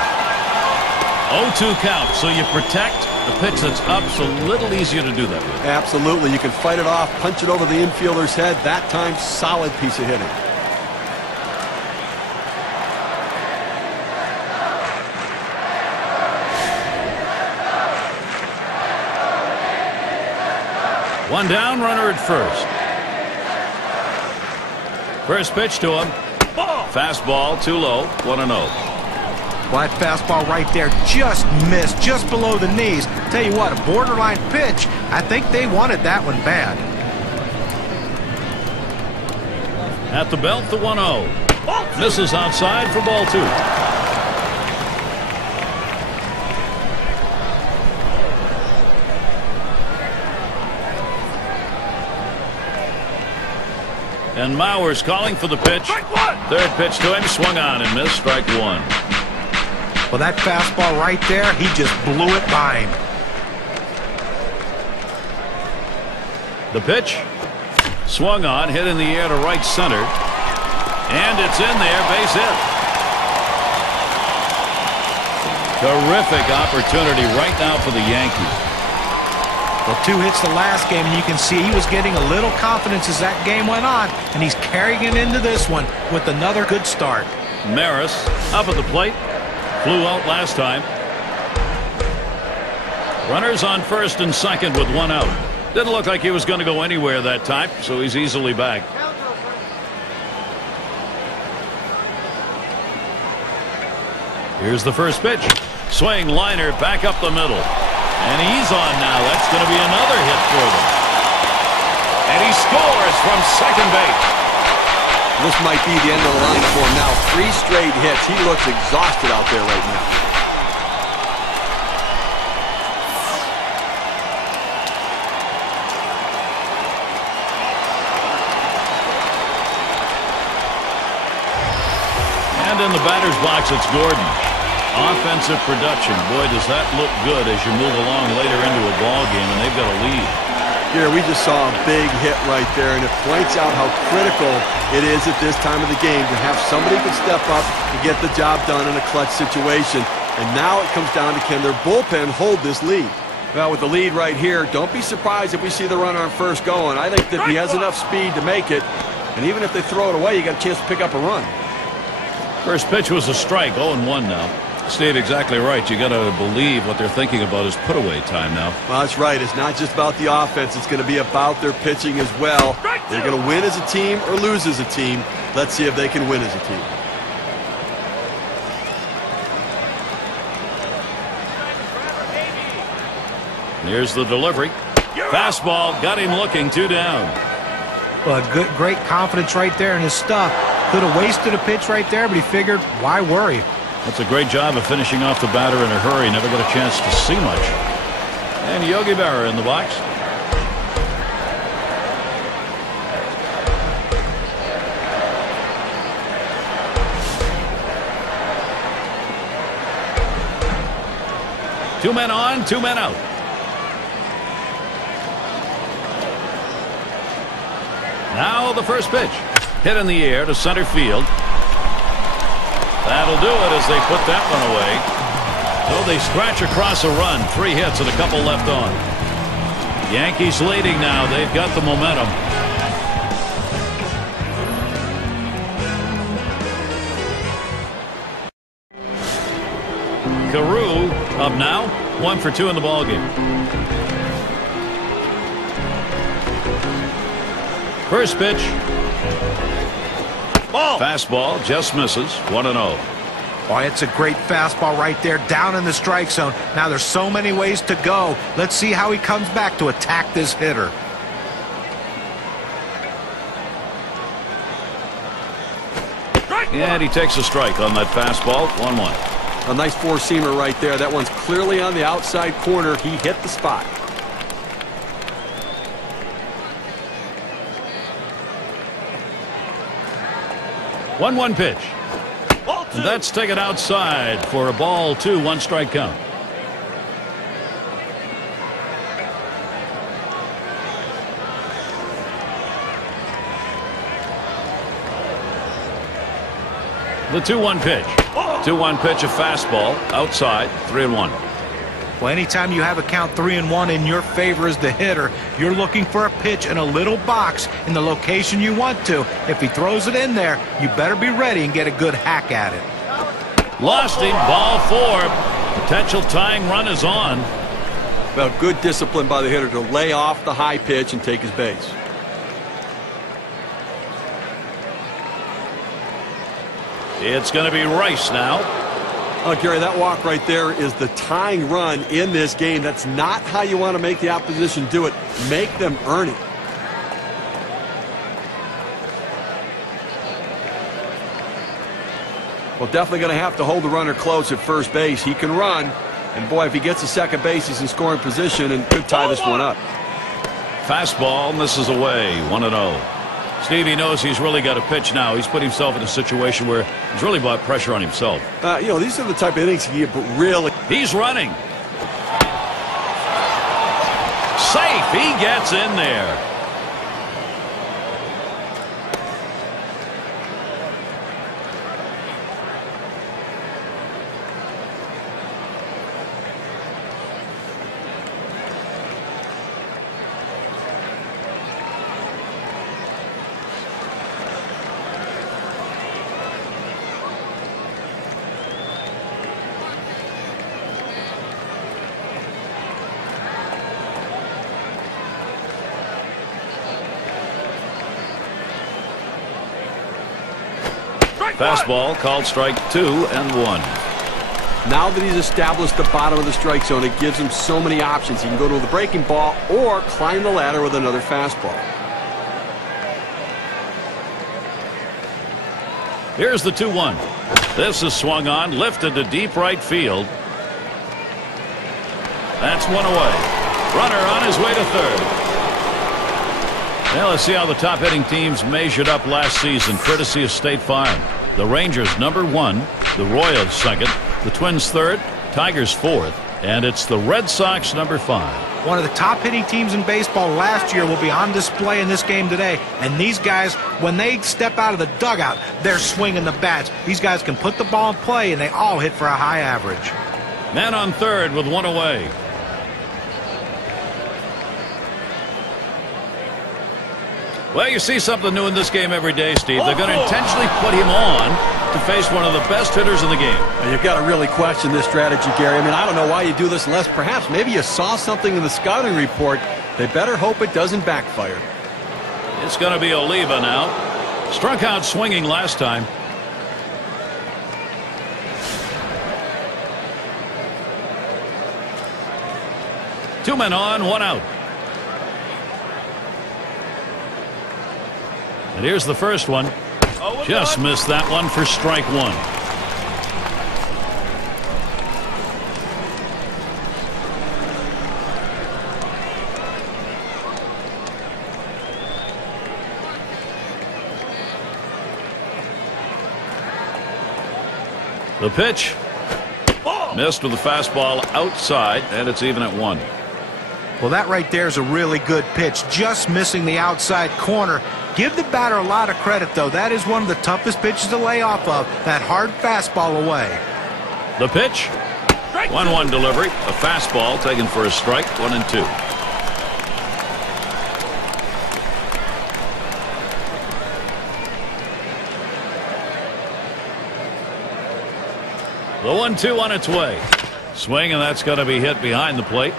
0-2 count, so you protect the pitch that's up. It's a little easier to do that with. Absolutely. You can fight it off, punch it over the infielder's head. That time, solid piece of hitting. One down, runner at first. First pitch to him. Ball. Fastball too low. 1-0. Well, that fastball right there just missed, just below the knees. Tell you what, a borderline pitch. I think they wanted that one bad. At the belt, the 1-0. Misses outside for ball 2. And Mauer's calling for the pitch. Third pitch to him, swung on and missed. Strike 1. Well, that fastball right there, he just blew it by him. The pitch, swung on, hit in the air to right center. And it's in there, base hit. Terrific opportunity right now for the Yankees. Well, 2 hits the last game, and you can see he was getting a little confidence as that game went on, and he's carrying it into this one with another good start. Maris up at the plate. Flew out last time. Runners on first and second with 1 out. Didn't look like he was going to go anywhere that time, so he's easily back. Here's the first pitch. Swing liner back up the middle. And he's on now. That's going to be another hit for them. And he scores from second base. This might be the end of the line for him now. 3 straight hits. He looks exhausted out there right now. And in the batter's box, it's Gordon. Offensive production. Boy, does that look good as you move along later into a ball game, and they've got a lead. Here, we just saw a big hit right there, and it points out how critical it is at this time of the game to have somebody who can step up and get the job done in a clutch situation. And now it comes down to, can their bullpen hold this lead? Well, with the lead right here, don't be surprised if we see the runner on first going. I think that he has enough speed to make it, and even if they throw it away, you got a chance to pick up a run. First pitch was a strike. 0-1 now. Stayed exactly right. You got to believe what they're thinking about is put away time now. Well, that's right. It's not just about the offense. It's going to be about their pitching as well. They're going to win as a team or lose as a team. Let's see if they can win as a team. Here's the delivery. Fastball got him looking. 2 down. Well, great confidence right there in his stuff. Could have wasted a pitch right there, but he figured, why worry? That's a great job of finishing off the batter in a hurry. Never got a chance to see much. And Yogi Berra in the box. Two men on, 2 men out. Now the first pitch. Hit in the air to center field. That'll do it as they put that one away. So they scratch across a run. 3 hits and a couple left on. Yankees leading now. They've got the momentum. Carew up now. 1 for 2 in the ballgame. First pitch. Ball. Fastball just misses. 1-0. Boy, it's a great fastball right there down in the strike zone. Now there's so many ways to go. Let's see how he comes back to attack this hitter. And he takes a strike on that fastball. 1-1. A nice four-seamer right there. That one's clearly on the outside corner. He hit the spot. One pitch. Ball 2. That's taken outside for a ball 2. 1 strike count. The 2-1 pitch. 2-1 pitch, a fastball outside. 3-1. Well, anytime you have a count 3-1 in your favor as the hitter, you're looking for a pitch in a little box in the location you want to. If he throws it in there, you better be ready and get a good hack at it. Lost him. Ball 4. Potential tying run is on. Well, good discipline by the hitter to lay off the high pitch and take his base. It's going to be Rice now. Oh, Gary, that walk right there is the tying run in this game. That's not how you want to make the opposition do it. Make them earn it. Well, definitely going to have to hold the runner close at first base. He can run. And, boy, if he gets to second base, he's in scoring position and could tie this one up. Fastball misses away. 1-0. Stevie knows he's really got to pitch now. He's put himself in a situation where he's really brought pressure on himself. You know, these are the type of innings he really... He's running. Safe. He gets in there. Fastball called strike 2 and 1. Now that he's established the bottom of the strike zone, it gives him so many options. He can go to the breaking ball or climb the ladder with another fastball. Here's the 2-1. This is swung on, lifted to deep right field. That's one away. Runner on his way to third. Now let's see how the top hitting teams measured up last season, courtesy of State Farm. The Rangers #1, the Royals 2nd, the Twins 3rd, Tigers 4th, and it's the Red Sox #5. One of the top hitting teams in baseball last year will be on display in this game today. And these guys, when they step out of the dugout, they're swinging the bats. These guys can put the ball in play, and they all hit for a high average. Man on third with one away. Well, you see something new in this game every day, Steve. They're going to intentionally put him on to face one of the best hitters in the game. You've got to really question this strategy, Gary. I mean, I don't know why you do this unless perhaps maybe you saw something in the scouting report. They better hope it doesn't backfire. It's going to be Oliva now. Struck out swinging last time. Two men on, one out. And here's the first one. Just missed that one for strike 1. The pitch. Missed with the fastball outside, and it's even at 1. Well, that right there is a really good pitch, just missing the outside corner. Give the batter a lot of credit, though. That is one of the toughest pitches to lay off of, that hard fastball away. The pitch. 1-1 delivery. A fastball taken for a strike. 1-2. The 1-2 on its way. Swing, and that's going to be hit behind the plate.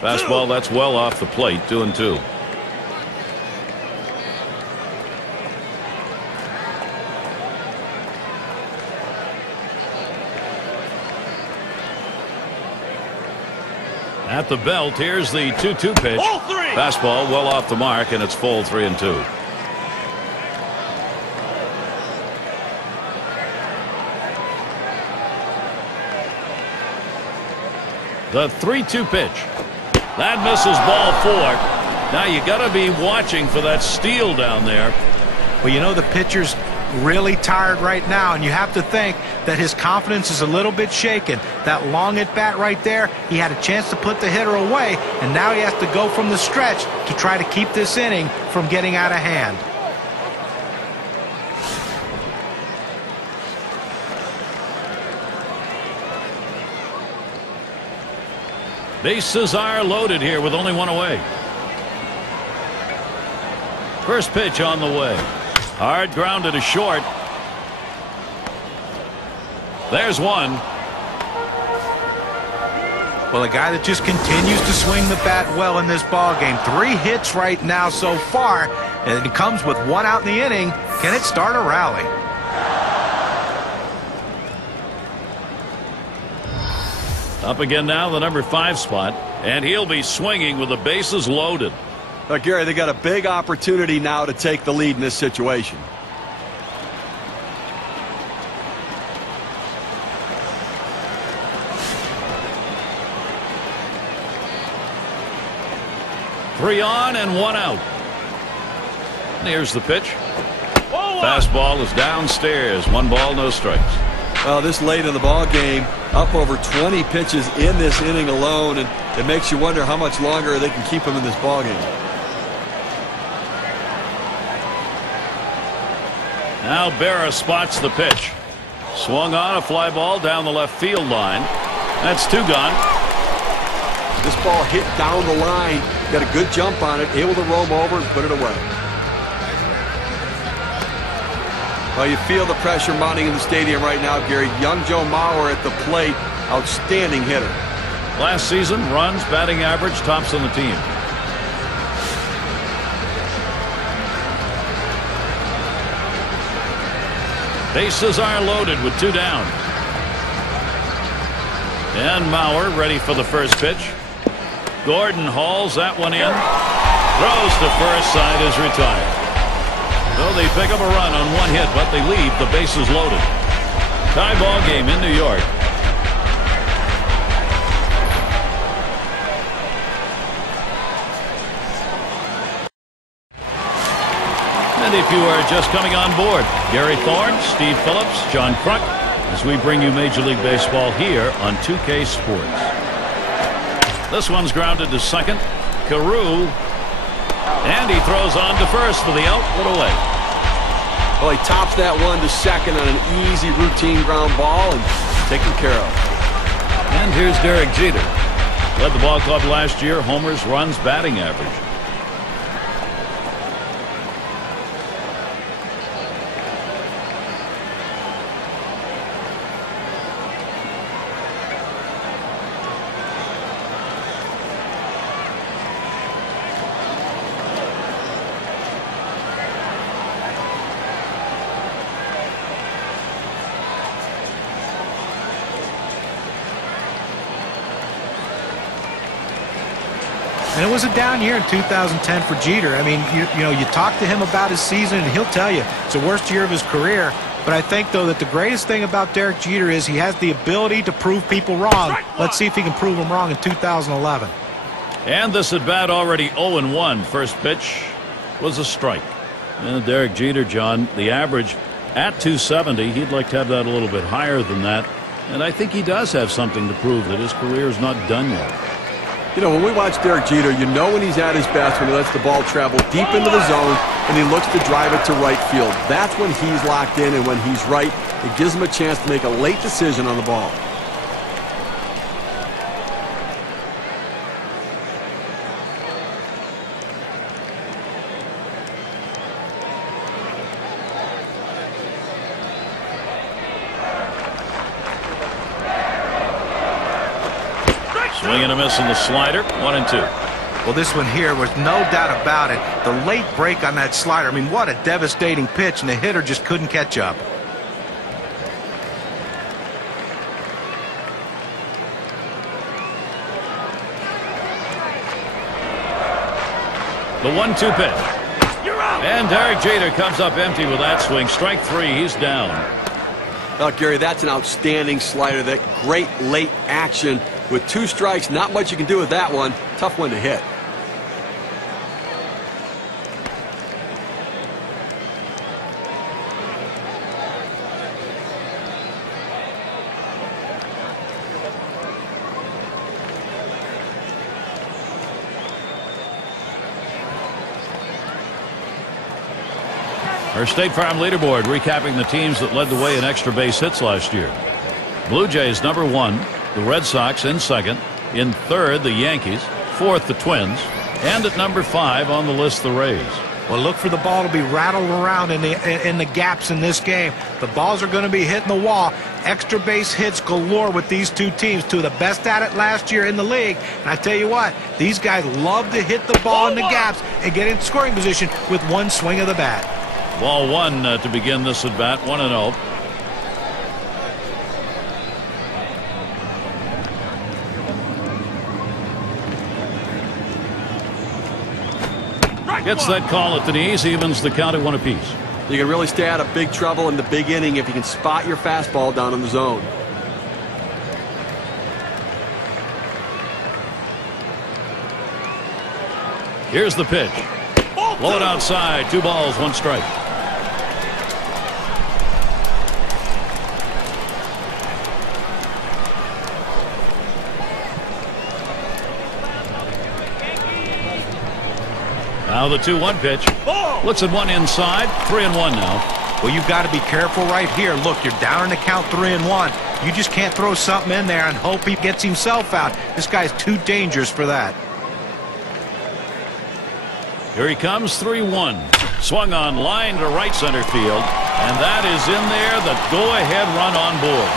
Fastball, that's well off the plate. 2-2. at the belt. Here's the 2-2 pitch. Ball 3. Fastball well off the mark, and it's full 3-2. The 3-2 pitch. That misses ball 4. Now you got to be watching for that steal down there. Well, you know, the pitcher's really tired right now, and you have to think that his confidence is a little bit shaken. That long at bat right there, he had a chance to put the hitter away, and now he has to go from the stretch to try to keep this inning from getting out of hand. Bases are loaded here with only one away. First pitch on the way. Hard grounded to short. There's one. Well, a guy that just continues to swing the bat well in this ball game. 3 hits right now so far, and it comes with 1 out in the inning. Can it start a rally? Up again now, the number 5 spot, and he'll be swinging with the bases loaded. Gary, they got a big opportunity now to take the lead in this situation. Three on and 1 out. And here's the pitch. Fastball is downstairs. 1 ball, no strikes. Well, this late in the ball game, up over 20 pitches in this inning alone, and it makes you wonder how much longer they can keep him in this ball game. Now Berra spots the pitch. Swung on a fly ball down the left field line. That's 2 gone. This ball hit down the line. Got a good jump on it, able to roam over and put it away. Well, you feel the pressure mounting in the stadium right now, Gary. Young Joe Mauer at the plate. Outstanding hitter. Last season, runs, batting average, tops on the team. Bases are loaded with 2 down. And Mauer ready for the first pitch. Gordon hauls that one in. Throws to first, side is retired. So they pick up a run on 1 hit, but they leave the bases loaded. Tie ball game in New York. And if you are just coming on board, Gary Thorne, Steve Phillips, John Kruk, as we bring you Major League Baseball here on 2K Sports. This one's grounded to second. Carew. And he throws on to first for the out. Put away. Well, he tops that one to second on an easy routine ground ball and taken care of. And here's Derek Jeter. Led the ball club last year. Homers, runs, batting average. And it was a down year in 2010 for Jeter. I mean, you know, you talk to him about his season, and he'll tell you it's the worst year of his career. But I think, though, that the greatest thing about Derek Jeter is he has the ability to prove people wrong. Let's see if he can prove them wrong in 2011. And this at bat already 0-1. First pitch was a strike. And Derek Jeter, John, the average at 270. He'd like to have that a little bit higher than that. And I think he does have something to prove that his career is not done yet. You know, when we watch Derek Jeter, you know when he's at his best when he lets the ball travel deep into the zone and he looks to drive it to right field. That's when he's locked in, and when he's right, it gives him a chance to make a late decision on the ball. Swing and a miss on the slider. 1-2. Well, this one here was no doubt about it. The late break on that slider. I mean, what a devastating pitch, and the hitter just couldn't catch up. The 1-2 pitch. You're out. And Derek Jeter comes up empty with that swing. Strike 3. He's down. Well, Gary, that's an outstanding slider. That great late action with 2 strikes. Not much you can do with that one. Tough one to hit. Our State Farm leaderboard recapping the teams that led the way in extra base hits last year. Blue Jays number 1, the Red Sox in second, in third the Yankees, fourth the Twins, and at number 5 on the list the Rays. Well, look for the ball to be rattled around in the gaps in this game. The balls are going to be hitting the wall. Extra base hits galore with these 2 teams, 2 of the best at it last year in the league. And I tell you what, these guys love to hit the ball in the gaps and get in scoring position with one swing of the bat. Ball 1 to begin this at bat, 1-0. Gets that call at the knees, evens the count at 1 apiece. You can really stay out of big trouble in the big inning if you can spot your fastball down in the zone. Here's the pitch. Blow it outside. 2 balls, 1 strike. Now the 2-1 pitch. Looks at one inside. 3-1 now. Well, you've got to be careful right here. Look, you're down in the count 3-1. You just can't throw something in there and hope he gets himself out. This guy's too dangerous for that. Here he comes, 3-1. Swung on line to right center field. And that is in there, the go-ahead run on board.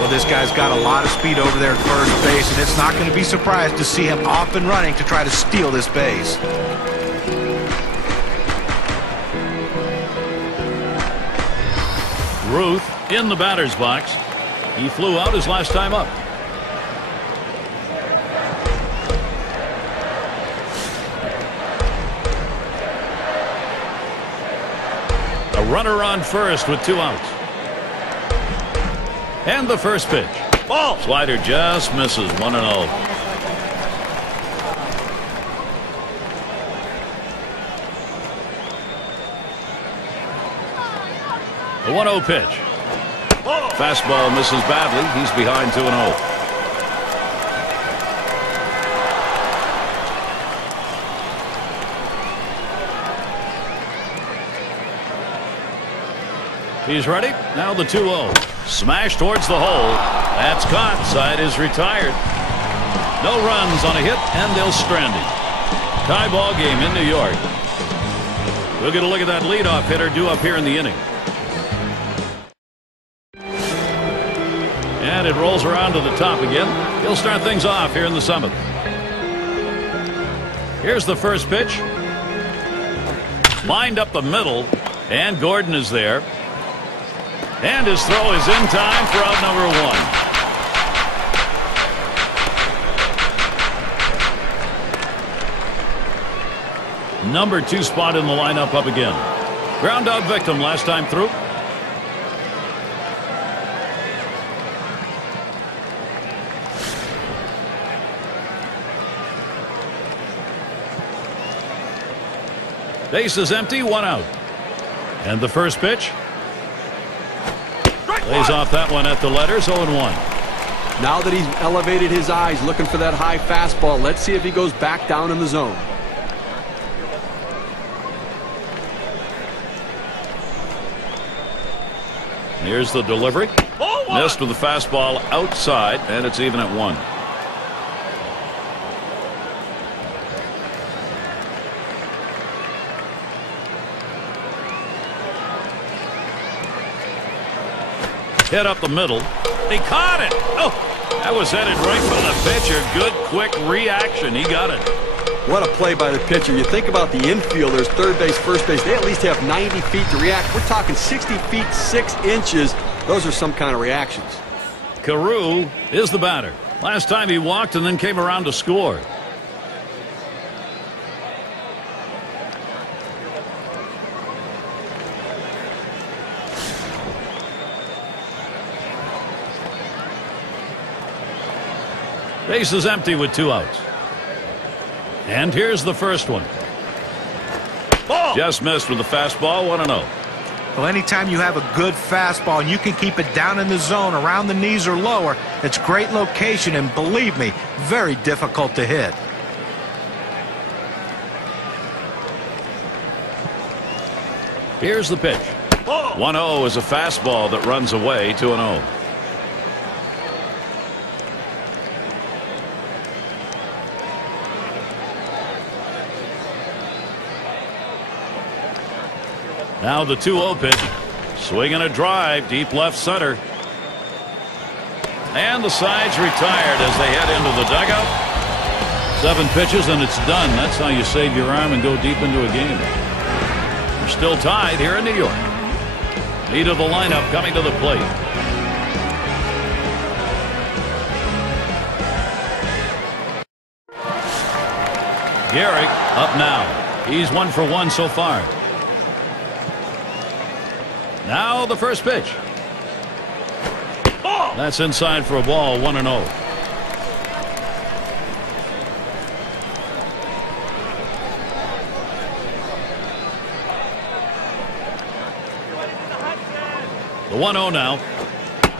Well, this guy's got a lot of speed over there at first base, and it's not going to be surprised to see him off and running to try to steal this base. Ruth in the batter's box. He flew out his last time up. A runner on first with 2 outs. And the first pitch. Ball. Slider just misses. 1-0. The 1-0 pitch. Fastball misses badly. He's behind 2-0. He's ready. Now the 2-0. Smash towards the hole. That's caught. Side is retired. No runs on a hit, and they'll strand him. Tie ball game in New York. We'll get a look at that leadoff hitter due up here in the inning. And it rolls around to the top again. He'll start things off here in the 7th. Here's the first pitch. Lined up the middle, and Gordon is there. And his throw is in time for out number 1. Number 2 spot in the lineup up again. Ground out victim last time through. Base is empty, 1 out. And the first pitch. Lays off that one at the letters, 0-1. Now that he's elevated his eyes looking for that high fastball, let's see if he goes back down in the zone. Here's the delivery. Missed with the fastball outside, and it's even at 1. Hit up the middle. He caught it. Oh, that was headed right for the pitcher. Good, quick reaction. He got it. What a play by the pitcher. You think about the infielders, third base, first base. They at least have 90 feet to react. We're talking 60 feet, 6 inches. Those are some kind of reactions. Carew is the batter. Last time he walked and then came around to score. Base is empty with 2 outs. And here's the first one. Ball. Just missed with the fastball, 1-0. Well, anytime you have a good fastball and you can keep it down in the zone around the knees or lower, it's great location and, believe me, very difficult to hit. Here's the pitch. 1-0 is a fastball that runs away, 2-0. Now the 2-0 pitch. Swinging a drive deep left center. And the side's retired as they head into the dugout. 7 pitches and it's done. That's how you save your arm and go deep into a game. We're still tied here in New York. Lead of the lineup coming to the plate. Gehrig up now. He's 1 for 1 so far. Now the first pitch. That's inside for a ball, 1-0. The 1-0 now.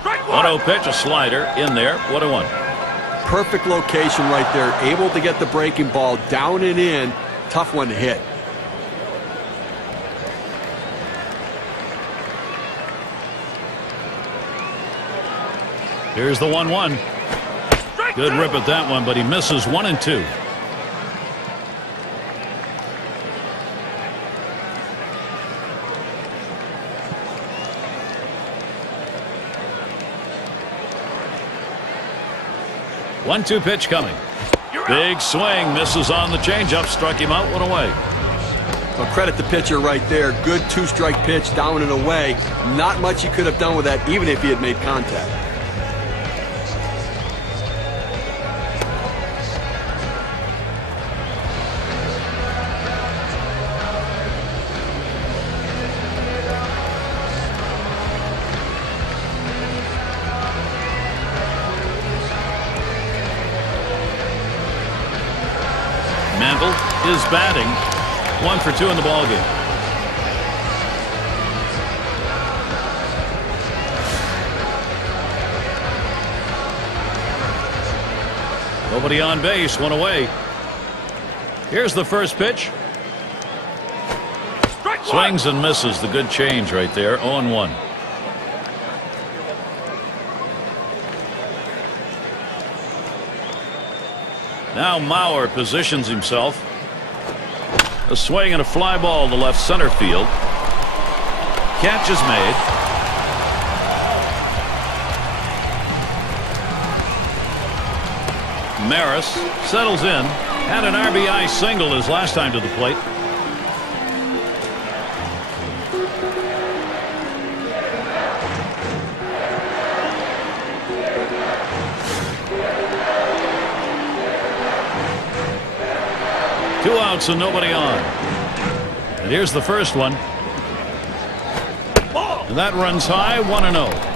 1-0 pitch, a slider in there, 1-1. Perfect location right there. Able to get the breaking ball down and in. Tough one to hit. Here's the 1-1. Good rip at that one, but he misses 1 and 2. One-two pitch coming. Big swing, misses on the changeup, struck him out, 1 away. Well, credit the pitcher right there. Good 2-strike pitch, down and away. Not much he could have done with that, even if he had made contact. Is batting. 1 for 2 in the ball game. Nobody on base, 1 away. Here's the first pitch. Swings and misses. The good change right there. 0-1. Now Mauer positions himself. A swing and a fly ball to left center field. Catch is made. Maris settles in. Had an RBI single his last time to the plate. Two outs and nobody on. And here's the first one. And that runs high, 1-0.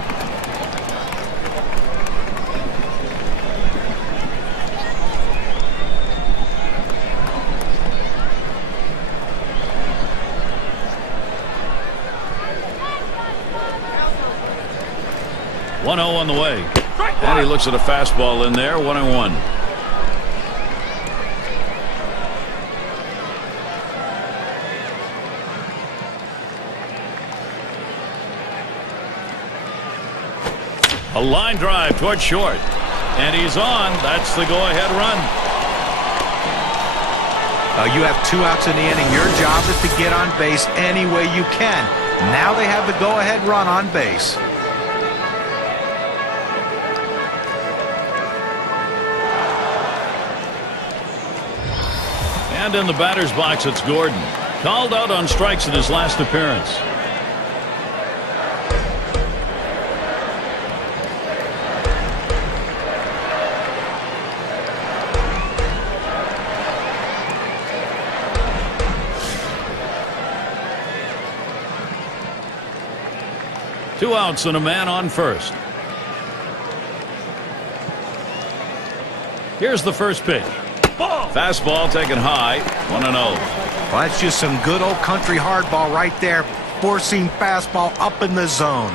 On the way. And he looks at a fastball in there, 1-1. A line drive toward short. And he's on. That's the go-ahead run. You have 2 outs in the inning. Your job is to get on base any way you can. Now they have the go-ahead run on base. And in the batter's box, it's Gordon. Called out on strikes in his last appearance. Two outs and a man on first. Here's the first pitch. Fastball taken high, 1-0. Well, that's just some good old country hardball right there. Four-seam fastball up in the zone.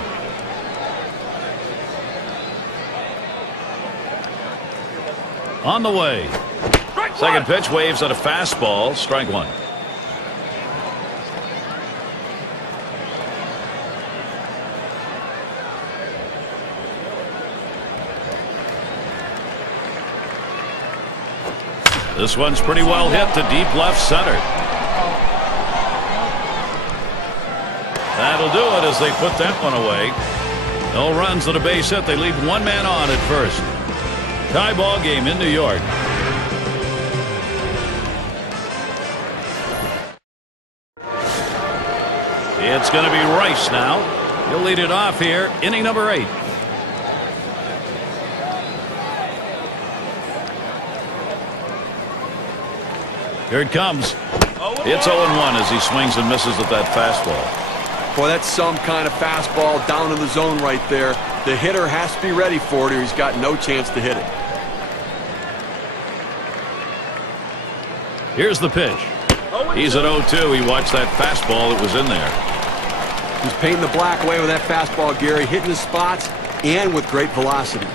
On the way. Second pitch waves at a fastball, strike one. This one's pretty well hit to deep left center. That'll do it as they put that one away. No runs at a base hit. They leave one man on at first. Tie ball game in New York. It's going to be Rice now. He'll lead it off here, inning number 8. Here it comes. It's 0-1 as he swings and misses at that fastball. Boy, that's some kind of fastball down in the zone right there. The hitter has to be ready for it or he's got no chance to hit it. Here's the pitch. He's at 0-2. He watched that fastball that was in there. He's painting the black away with that fastball, Gary, hitting his spots and with great velocity.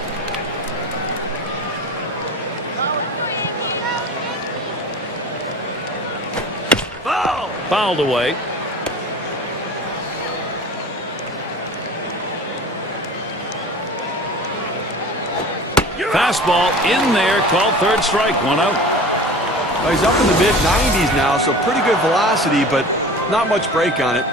Fouled away. Fastball in there, called third strike, 1 out. Well, he's up in the mid-90s now, so pretty good velocity, but not much break on it.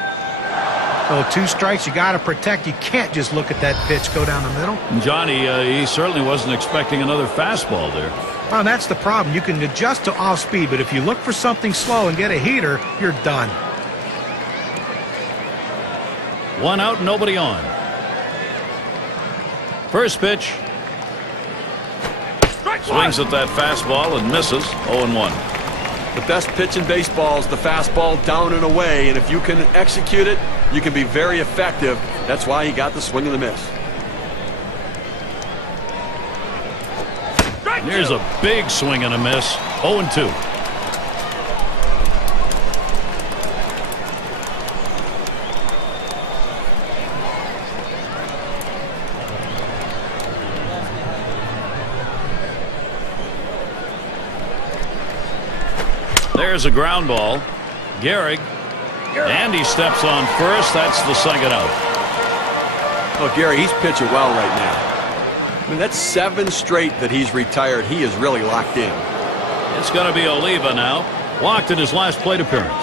Oh, 2 strikes, you got to protect. You can't just look at that pitch go down the middle. Johnny, he certainly wasn't expecting another fastball there. Well, that's the problem. You can adjust to off speed, but if you look for something slow and get a heater, you're done. 1 out, nobody on. First pitch. Swings at that fastball and misses. 0-1. The best pitch in baseball is the fastball down and away, and if you can execute it, you can be very effective. That's why he got the swing and the miss. Here's a big swing and a miss. 0-2. There's a ground ball. Gehrig. And he steps on first. That's the second out. Well, Gary, he's pitching well right now. I mean, that's 7 straight that he's retired. He is really locked in. It's going to be Oliva now. Walked in his last plate appearance.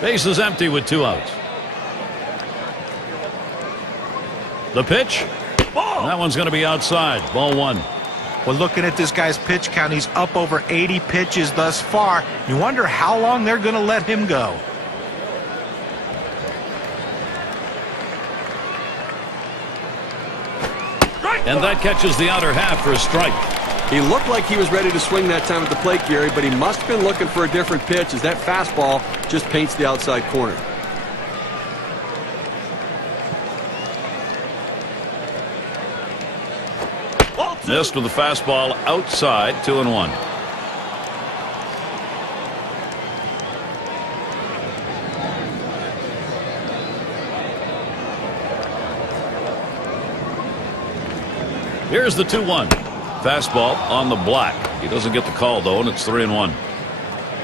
Base is empty with 2 outs. The pitch. That one's going to be outside. Ball 1. Well, looking at this guy's pitch count, he's up over 80 pitches thus far. You wonder how long they're going to let him go. And that catches the outer half for a strike. He looked like he was ready to swing that time at the plate, Gary, but he must have been looking for a different pitch as that fastball just paints the outside corner. Missed with the fastball outside. 2-1. Here's the 2-1. Fastball on the black. He doesn't get the call, though, and it's 3-1.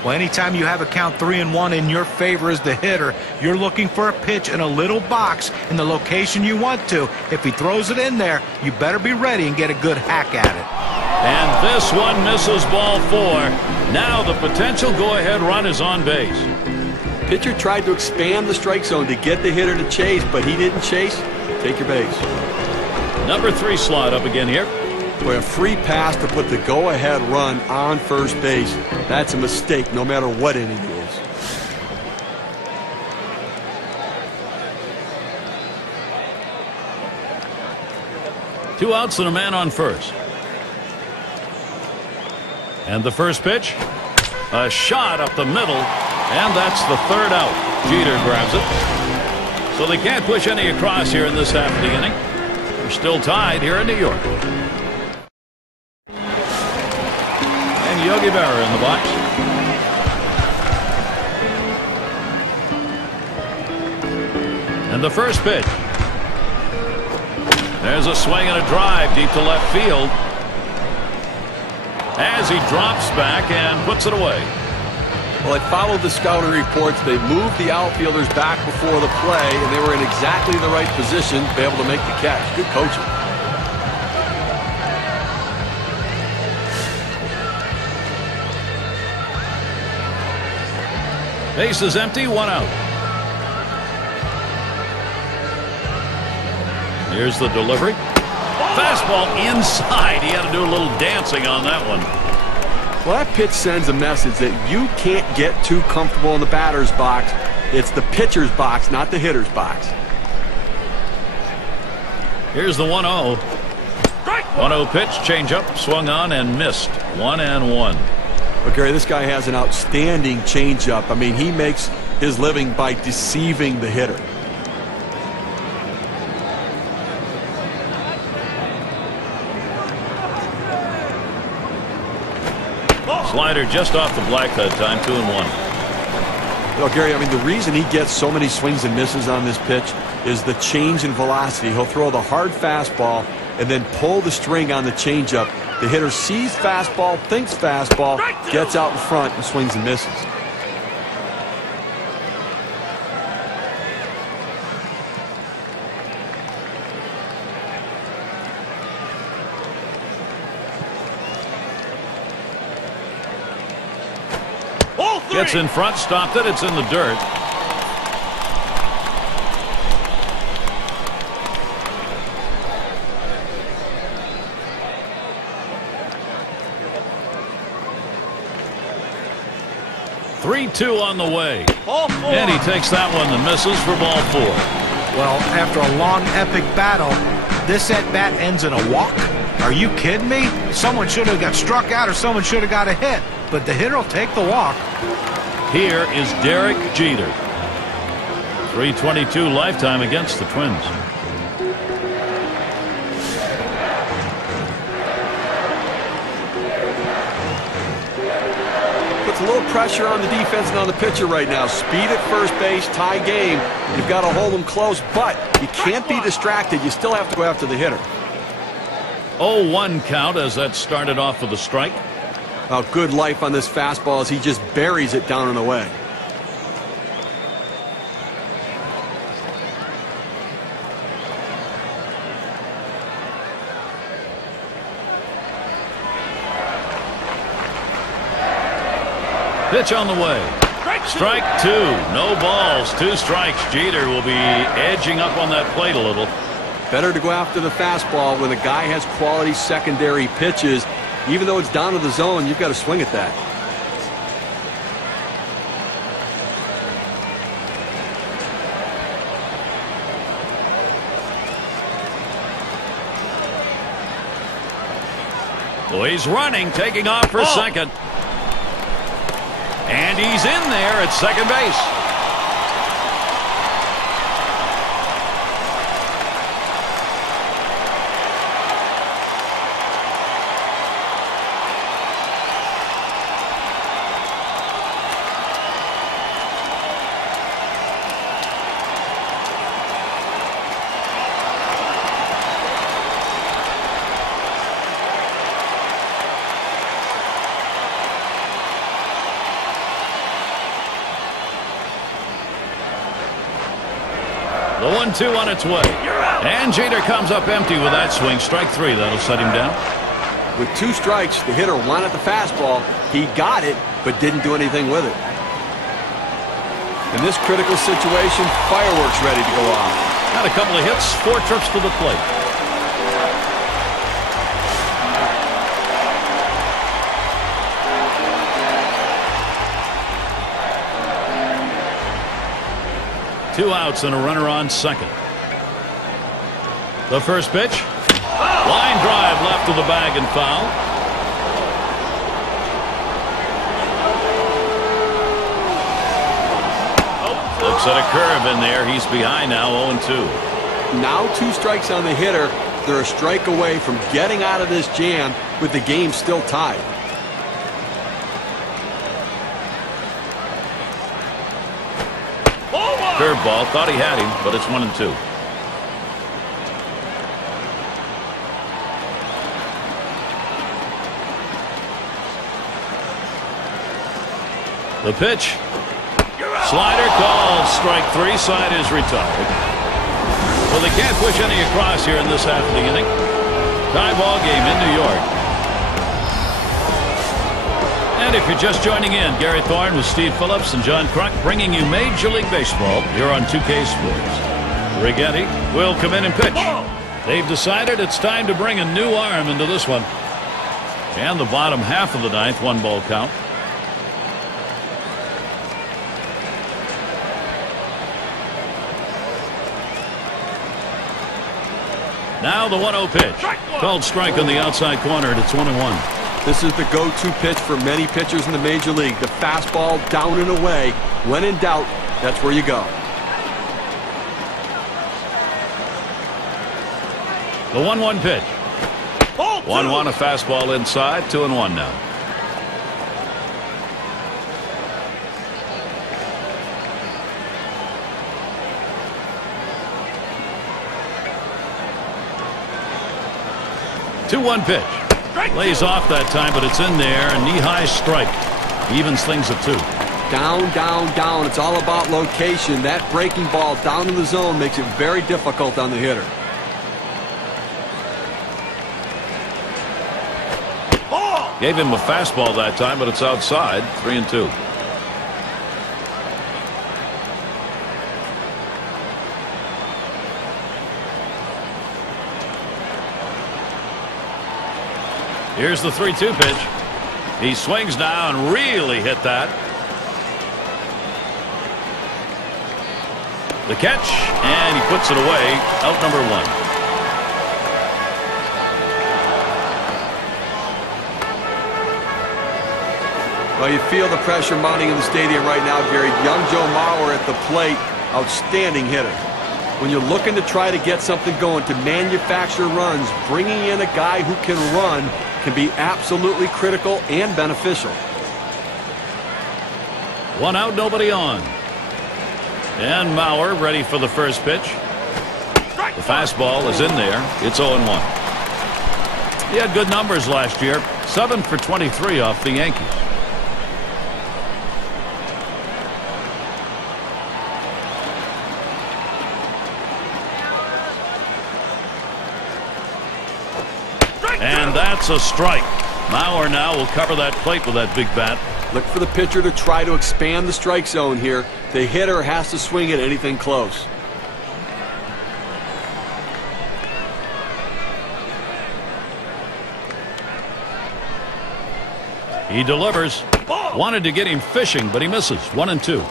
Well, anytime you have a count 3-1 in your favor as the hitter, you're looking for a pitch in a little box in the location you want to. If he throws it in there, you better be ready and get a good hack at it. And this one misses ball 4. Now the potential go-ahead run is on base. Pitcher tried to expand the strike zone to get the hitter to chase, but he didn't chase. Take your base. Number 3 slot up again here. Boy, a free pass to put the go-ahead run on first base. That's a mistake no matter what inning it is. Two outs and a man on first. And the first pitch, a shot up the middle. And that's the third out. Jeter grabs it. So they can't push any across here in this half of the inning. They're still tied here in New York. And Yogi Berra in the box. And the first pitch. There's a swing and a drive deep to left field. As he drops back and puts it away. Well, they followed the scouting reports. They moved the outfielders back before the play, and they were in exactly the right position to be able to make the catch. Good coaching. Base is empty, 1 out. Here's the delivery. Fastball inside. He had to do a little dancing on that one. Well, that pitch sends a message that you can't get too comfortable in the batter's box. It's the pitcher's box, not the hitter's box. Here's the 1-0. 1-0 pitch, changeup, swung on and missed. 1-1. But Gary, this guy has an outstanding changeup. I mean, he makes his living by deceiving the hitter. Slider just off the black that time, 2-1. Well, Gary, I mean, the reason he gets so many swings and misses on this pitch is the change in velocity. He'll throw the hard fastball and then pull the string on the changeup. The hitter sees fastball, thinks fastball, gets out in front and swings and misses. Gets in front, stopped it. It's in the dirt. Three-2 on the way. And he takes that one and misses for ball 4. Well, after a long, epic battle, this at-bat ends in a walk? Are you kidding me? Someone should have got struck out or someone should have got a hit. But the hitter will take the walk. Here is Derek Jeter. 322 lifetime against the Twins. Puts a little pressure on the defense and on the pitcher right now. Speed at first base, tie game. You've got to hold them close, but you can't be distracted. You still have to go after the hitter. 0-1 count as that started off with a strike. Oh, good life on this fastball as he just buries it down and away. Pitch on the way. Strike 2. No balls. 2 strikes. Jeter will be edging up on that plate a little. Better to go after the fastball when the guy has quality secondary pitches. Even though it's down to the zone, you've got to swing at that. Well, he's running, taking off for second. And he's in there at second base. The 1-2 on its way. And Jeter comes up empty with that swing. Strike 3. That'll set him down. With 2 strikes, the hitter wanted the fastball. He got it, but didn't do anything with it. In this critical situation, fireworks ready to go off. Had a couple of hits, 4 trips to the plate. Two outs and a runner on second. The first pitch. Line drive left of the bag and foul. Looks at a curve in there. He's behind now, 0-2. Now 2 strikes on the hitter. They're a strike away from getting out of this jam with the game still tied. Curveball, thought he had him, but it's 1-2. The pitch. Slider called. Strike 3. Side is retired. Well, they can't push any across here in this half of the inning. Tie ball game in New York. And if you're just joining in, Gary Thorne with Steve Phillips and John Crunk bringing you Major League Baseball here on 2K Sports. Rigetti will come in and pitch. They've decided it's time to bring a new arm into this one. And the bottom half of the ninth, 1-ball count. Now the 1-0 pitch. Called strike on the outside corner, and it's 1-1. This is the go-to pitch for many pitchers in the Major League. The fastball down and away. When in doubt, that's where you go. The 1-1 pitch. 1-1, a fastball inside, 2-1 now. Two-one pitch. Lays off that time, but it's in there. A knee-high strike. Evens things at 2. Down, down, down. It's all about location. That breaking ball down in the zone makes it very difficult on the hitter. Gave him a fastball that time, but it's outside. 3-2. Here's the 3-2 pitch. He swings now and really hit that. The catch, and he puts it away. Out number 1. Well, you feel the pressure mounting in the stadium right now, Gary. Young Joe Mauer at the plate. Outstanding hitter. When you're looking to try to get something going, to manufacture runs, bringing in a guy who can run can be absolutely critical and beneficial. 1 out, nobody on. And Mauer ready for the first pitch. The fastball is in there. It's 0-1. He had good numbers last year. 7 for 23 off the Yankees. And that's a strike. Mauer now will cover that plate with that big bat. Look for the pitcher to try to expand the strike zone here. The hitter has to swing at anything close. He delivers. Wanted to get him fishing, but he misses. 1-2.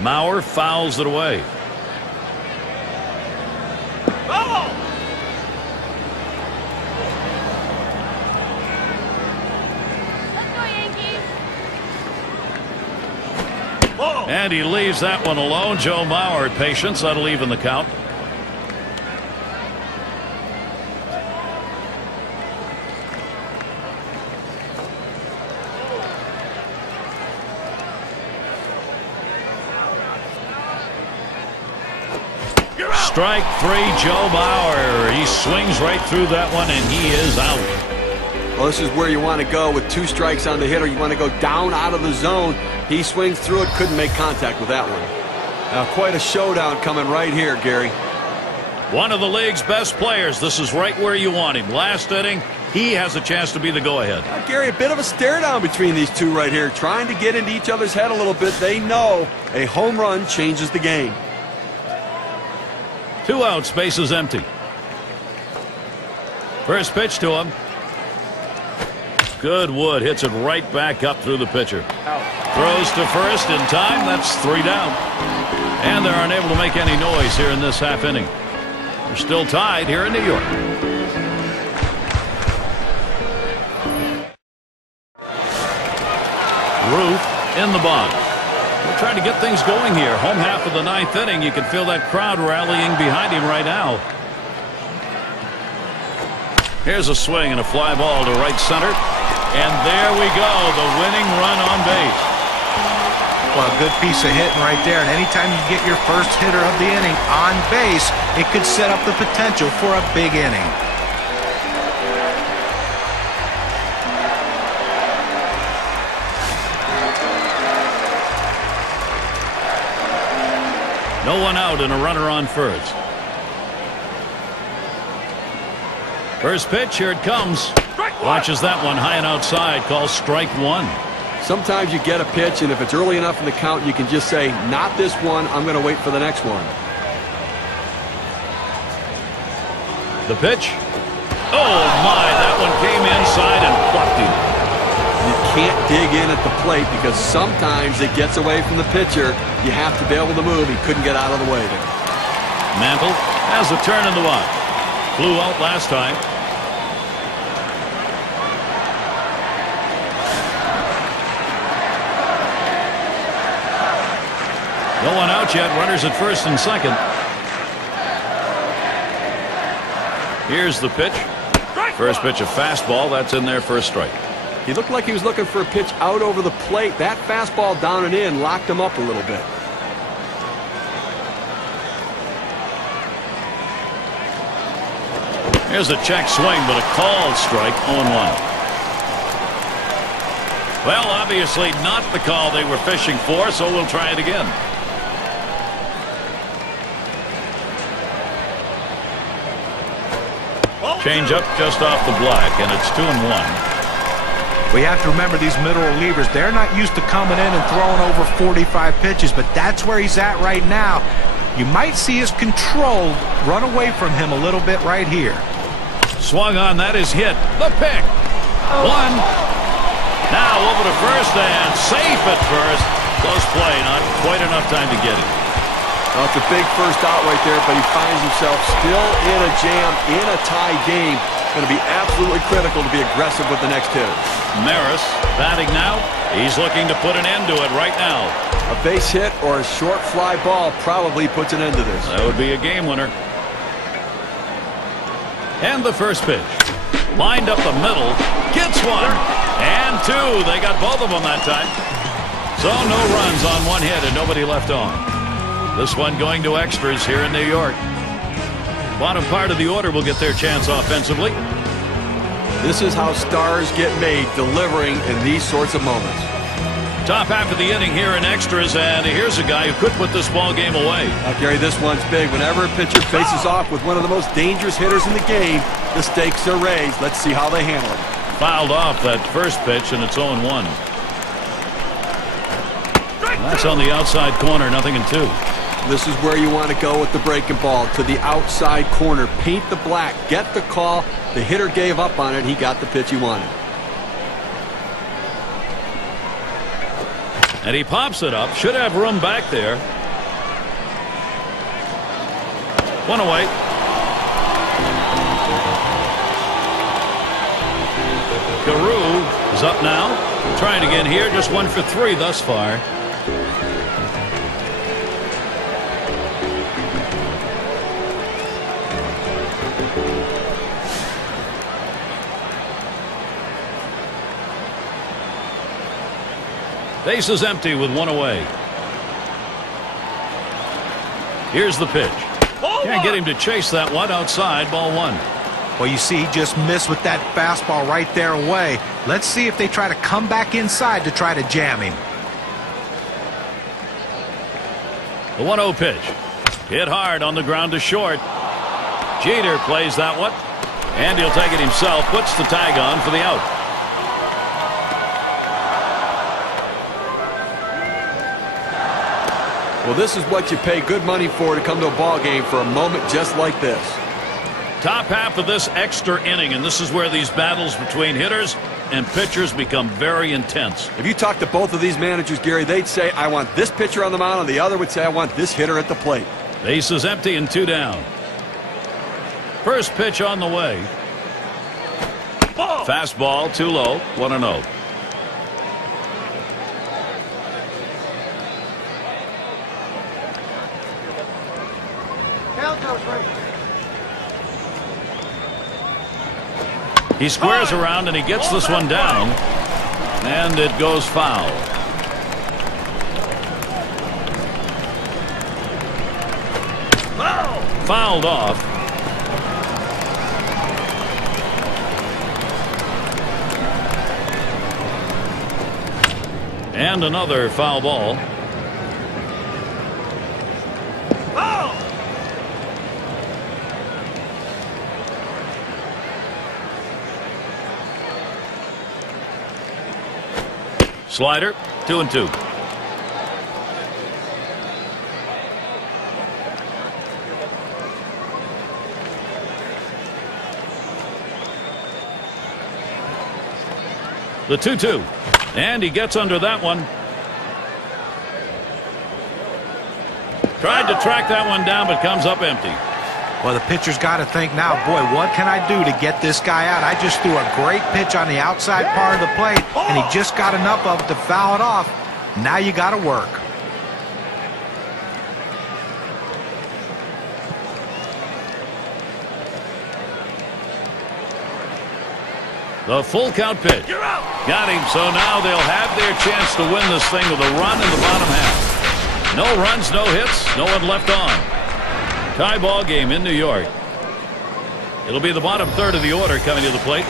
Mauer fouls it away. And he leaves that one alone. Joe Mauer, patience. That'll even the count. Strike 3, Joe Mauer. He swings right through that one, and he is out. Well, this is where you want to go with 2 strikes on the hitter. You want to go down out of the zone. He swings through it, couldn't make contact with that one. Now, quite a showdown coming right here, Gary. One of the league's best players. This is right where you want him. Last inning, he has a chance to be the go-ahead. Gary, a bit of a stare down between these two right here, trying to get into each other's head a little bit. They know a home run changes the game. 2 outs, base is empty. First pitch to him. Goodwood hits it right back up through the pitcher. Throws to first in time. That's 3 down. And they're unable to make any noise here in this half inning. They're still tied here in New York. Ruth in the box. We're trying to get things going here. Home half of the ninth inning. You can feel that crowd rallying behind him right now. Here's a swing and a fly ball to right center. And there we go. The winning run on base. Well, a good piece of hitting right there. And anytime you get your first hitter of the inning on base, it could set up the potential for a big inning. No one out and a runner on first. First pitch, here it comes. Watches that one high and outside. Calls strike one. Sometimes you get a pitch, and if it's early enough in the count, you can just say, not this one, I'm going to wait for the next one. The pitch. Oh, my, that one came inside and plucked him. You can't dig in at the plate because sometimes it gets away from the pitcher. You have to be able to move. He couldn't get out of the way there. Mantle has a turn in the box. Flew out last time. No one out yet. Runners at first and second. Here's the pitch. First pitch, a fastball. That's in there for a strike. He looked like he was looking for a pitch out over the plate. That fastball down and in locked him up a little bit. Here's a check swing, but a called strike, 0-1. Well, obviously not the call they were fishing for, so we'll try it again. Change up just off the black, and it's 2-1. We have to remember these middle relievers, they're not used to coming in and throwing over 45 pitches, but that's where he's at right now. You might see his control run away from him a little bit right here. Swung on, that is hit. The pick. One. Now over to first and safe at first. Close play, not quite enough time to get it. Well, it's a big first out right there, but he finds himself still in a jam, in a tie game. It's going to be absolutely critical to be aggressive with the next hitter. Maris batting now. He's looking to put an end to it right now. A base hit or a short fly ball probably puts an end to this. That would be a game winner. And the first pitch. Lined up the middle. Gets one. And two. They got both of them that time. So no runs on one hit and nobody left on. This one going to extras here in New York. Bottom part of the order will get their chance offensively. This is how stars get made, delivering in these sorts of moments. Top half of the inning here in extras, and here's a guy who could put this ball game away. Gary, this one's big. Whenever a pitcher faces off with one of the most dangerous hitters in the game, the stakes are raised. Let's see how they handle it. Fouled off that first pitch, and it's 0-1. That's on the outside corner, 0-2. This is where you want to go with the breaking ball, to the outside corner. Paint the black, get the call. The hitter gave up on it. He got the pitch he wanted. And he pops it up. Should have room back there. One away. Carew is up now. Trying again here. Just 1 for 3 thus far. Base is empty with 1 away. Here's the pitch. Can't get him to chase that one outside. Ball 1. Well, you see, he just missed with that fastball right there away. Let's see if they try to come back inside to try to jam him. The 1-0 pitch. Hit hard on the ground to short. Jeter plays that one. And he'll take it himself. Puts the tag on for the out. Well, this is what you pay good money for to come to a ball game for a moment just like this. Top half of this extra inning, and this is where these battles between hitters and pitchers become very intense. If you talk to both of these managers, Gary, they'd say, I want this pitcher on the mound, and the other would say, I want this hitter at the plate. Base is empty and 2 down. First pitch on the way. Fastball too low, 1-0. He squares around and he gets this one down, and it goes foul. Fouled off. And another foul ball. Slider, 2-2. The 2-2. And he gets under that one. Tried to track that one down, but comes up empty. Well, the pitcher's got to think now, boy, what can I do to get this guy out? I just threw a great pitch on the outside part of the plate, and he just got enough of it to foul it off. Now you got to work. The full count pitch. Got him, so now they'll have their chance to win this thing with a run in the bottom half. No runs, no hits, no one left on. Tie ball game in New York. It'll be the bottom third of the order coming to the plate.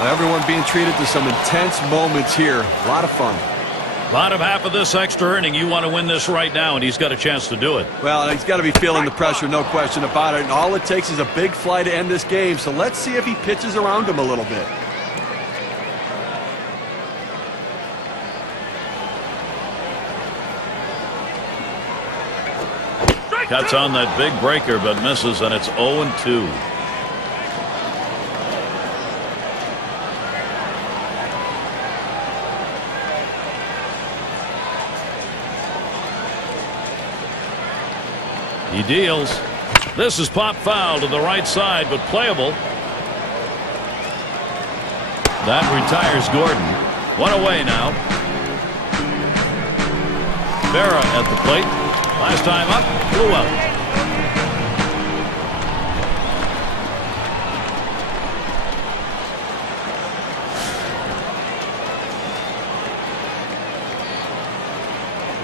Everyone being treated to some intense moments here. A lot of fun. Bottom half of this extra inning, you want to win this right now, and he's got a chance to do it. Well, he's got to be feeling the pressure, no question about it. And all it takes is a big fly to end this game. So let's see if he pitches around him a little bit. Cuts on that big breaker, but misses, and it's 0-2. He deals. This is pop foul to the right side, but playable. That retires Gordon. One away now. Vera at the plate. Last time up, blew out.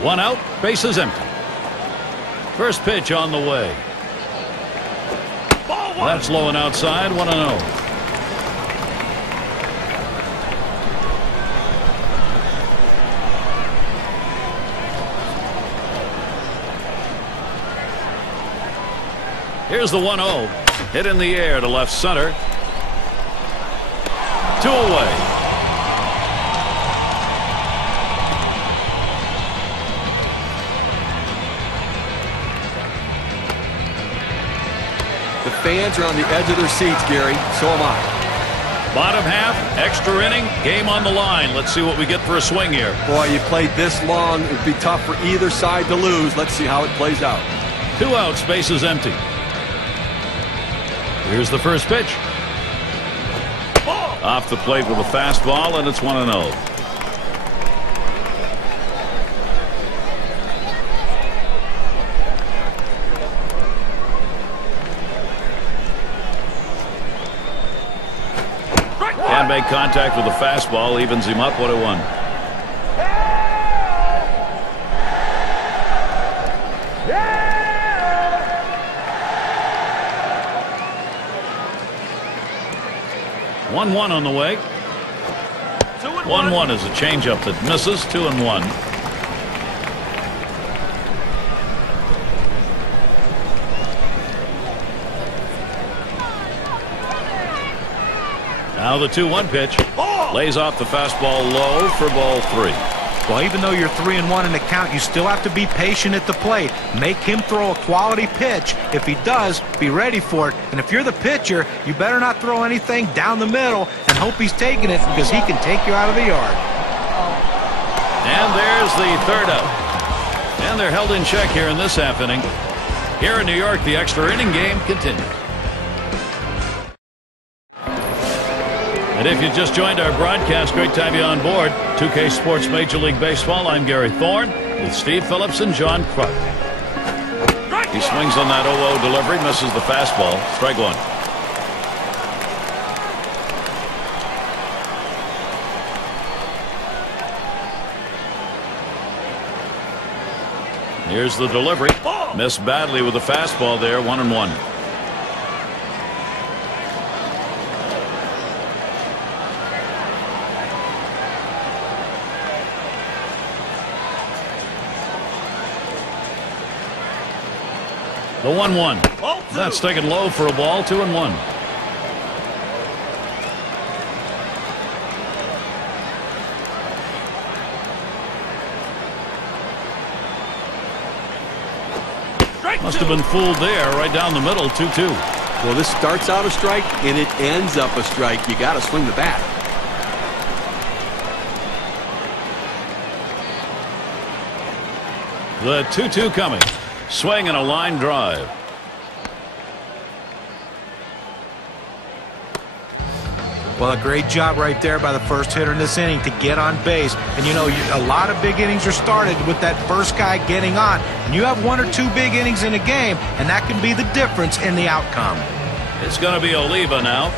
One out, bases empty. First pitch on the way. That's low and outside, 1-0. Here's the 1-0. Hit in the air to left center. 2 away. The fans are on the edge of their seats, Gary. So am I. Bottom half, extra inning, game on the line. Let's see what we get for a swing here. Boy, you played this long. It'd be tough for either side to lose. Let's see how it plays out. 2 outs, base is empty. Here's the first pitch. Off the plate with a fastball, and it's 1-0. Can't make contact with the fastball, evens him up 1-1. One on the way. 1-1 is a changeup that misses. 2-1. Now the 2-1 pitch. Lays off the fastball low for ball 3. Well, even though you're 3-1 in the count, you still have to be patient at the plate. Make him throw a quality pitch. If he does, be ready for it. And if you're the pitcher, you better not throw anything down the middle and hope he's taking it, because he can take you out of the yard. And there's the third out. And they're held in check here in this half inning. Here in New York, the extra inning game continues. And if you just joined our broadcast, great to have you on board. 2K Sports Major League Baseball. I'm Gary Thorne with Steve Phillips and John Kruk. He swings on that 0-0 delivery, misses the fastball. Strike one. Here's the delivery. Missed badly with the fastball there. 1-1. The 1-1. That's taken low for a ball. 2-1. Must have been fooled there, right down the middle. 2-2. Well, this starts out a strike and it ends up a strike. You got to swing the bat. The 2-2 coming. Swing and a line drive. Well, a great job right there by the first hitter in this inning to get on base. And, you know, a lot of big innings are started with that first guy getting on. And you have 1 or 2 big innings in a game, and that can be the difference in the outcome. It's going to be Oliva now.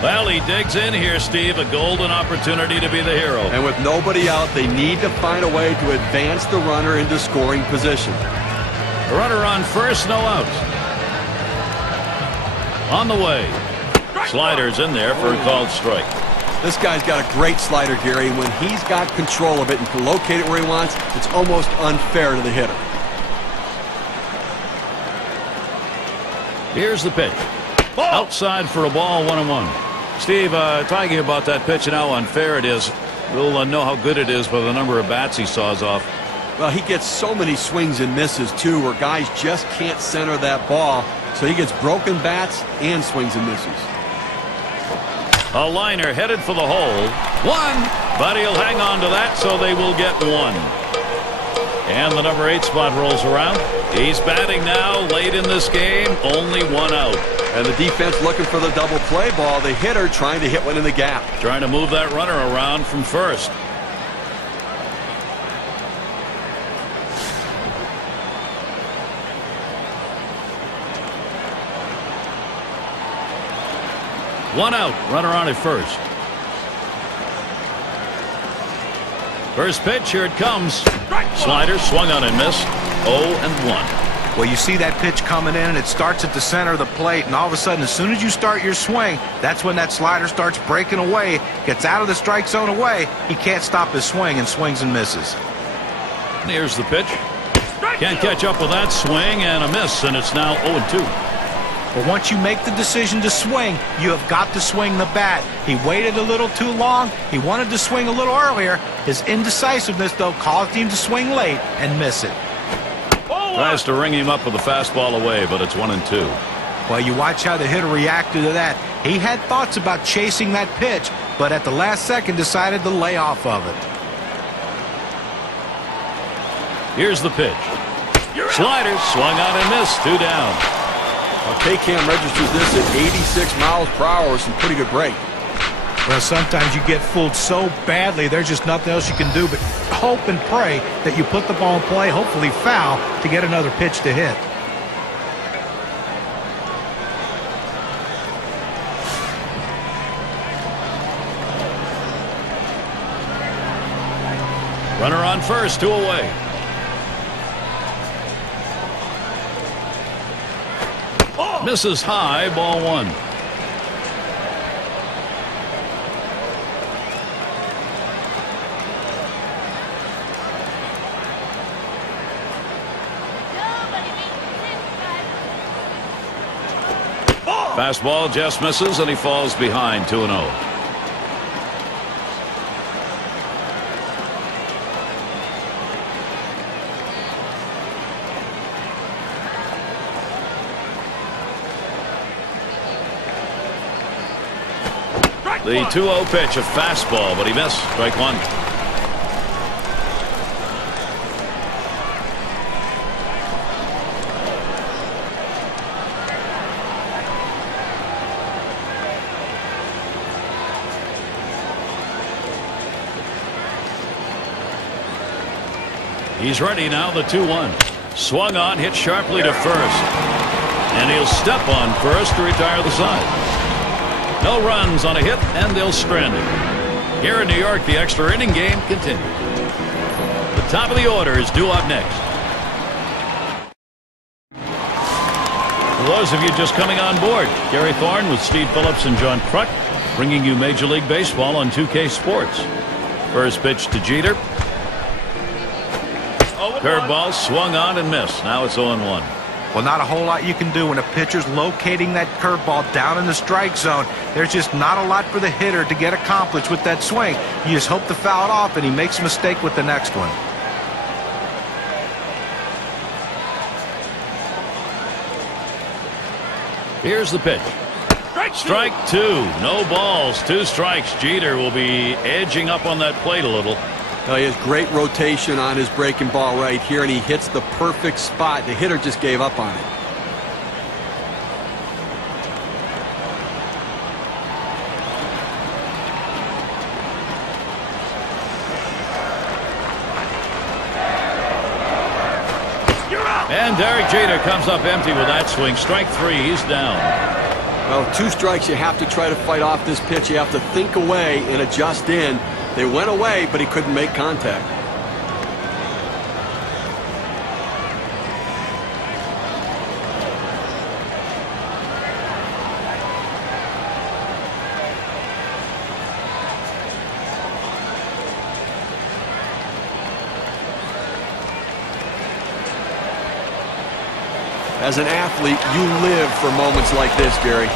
Well, he digs in here, Steve. A golden opportunity to be the hero. And with nobody out, they need to find a way to advance the runner into scoring position. The runner on first, no outs. On the way. Sliders in there for a called strike. This guy's got a great slider, Gary. When he's got control of it and can locate it where he wants, it's almost unfair to the hitter. Here's the pitch. Outside for a ball. 1-1. Steve, talking about that pitch and how unfair it is, we'll know how good it is by the number of bats he saws off. Well, he gets so many swings and misses, too, where guys just can't center that ball. So he gets broken bats and swings and misses. A liner headed for the hole. 1, but he'll hang on to that, so they will get 1. And the number 8 spot rolls around. He's batting now late in this game. Only 1 out. And the defense looking for the double play ball. The hitter trying to hit one in the gap. Trying to move that runner around from first. One out, runner on at first. First pitch, here it comes. Slider swung on and missed. 0-1. Well, you see that pitch coming in, and it starts at the center of the plate, and all of a sudden, as soon as you start your swing, that's when that slider starts breaking away, gets out of the strike zone away. He can't stop his swing, and swings and misses. Here's the pitch. Can't catch up with that swing, and a miss, and it's now 0-2. But once you make the decision to swing, you have got to swing the bat. He waited a little too long. He wanted to swing a little earlier. His indecisiveness, though, caused him to swing late and miss it. Tries to ring him up with the fastball away, but it's 1-2. Well, you watch how the hitter reacted to that. He had thoughts about chasing that pitch, but at the last second decided to lay off of it. Here's the pitch. Slider swung on and missed. 2 down. Well, K-Cam registers this at 86 miles per hour. Some pretty good break. Well, sometimes you get fooled so badly, there's just nothing else you can do but hope and pray that you put the ball in play, hopefully foul, to get another pitch to hit. Runner on first, 2 away. Misses high, ball 1. Fastball just misses, and he falls behind. 2-0. The 2-0 pitch, a fastball, but he missed. Strike one. He's ready now, the 2-1. Swung on, hit sharply to first. And he'll step on first to retire the side. No runs on a hit, and they'll strand him. Here in New York, the extra inning game continues. The top of the order is due up next. For those of you just coming on board, Gary Thorne with Steve Phillips and John Kruk, bringing you Major League Baseball on 2K Sports. First pitch to Jeter. Curveball swung on and missed. Now it's 0-1. Well, not a whole lot you can do when a pitcher's locating that curveball down in the strike zone. There's just not a lot for the hitter to get accomplished with that swing. You just hope to foul it off and he makes a mistake with the next one. Here's the pitch. Strike two. No balls. 2 strikes. Jeter will be edging up on that plate a little. He has great rotation on his breaking ball right here, and he hits the perfect spot. The hitter just gave up on it. And Derek Jeter comes up empty with that swing. Strike 3. He's down. Well, 2 strikes. You have to try to fight off this pitch. You have to think away and adjust in. They went away, but he couldn't make contact. As an athlete, you live for moments like this, Gary.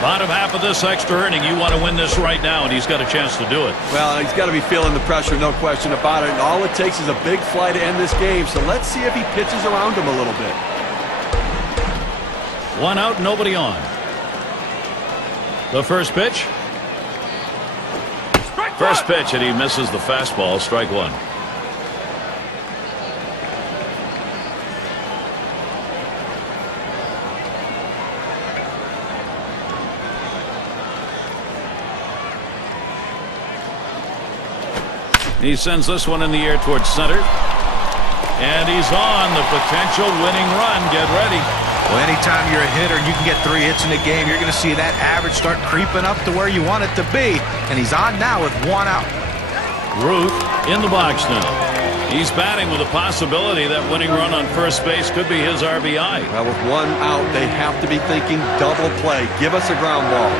Bottom half of this extra inning, you want to win this right now, and he's got a chance to do it. Well, he's got to be feeling the pressure, no question about it. And all it takes is a big fly to end this game. So let's see if he pitches around him a little bit. 1 out, nobody on. The first pitch. First pitch, and he misses the fastball. Strike 1. He sends this one in the air towards center. And he's on the potential winning run. Get ready. Well, anytime you're a hitter and you can get 3 hits in a game, you're going to see that average start creeping up to where you want it to be. And he's on now with 1 out. Ruth in the box now. He's batting with a possibility that winning run on first base could be his RBI. Well, with 1 out, they have to be thinking double play. Give us a ground ball.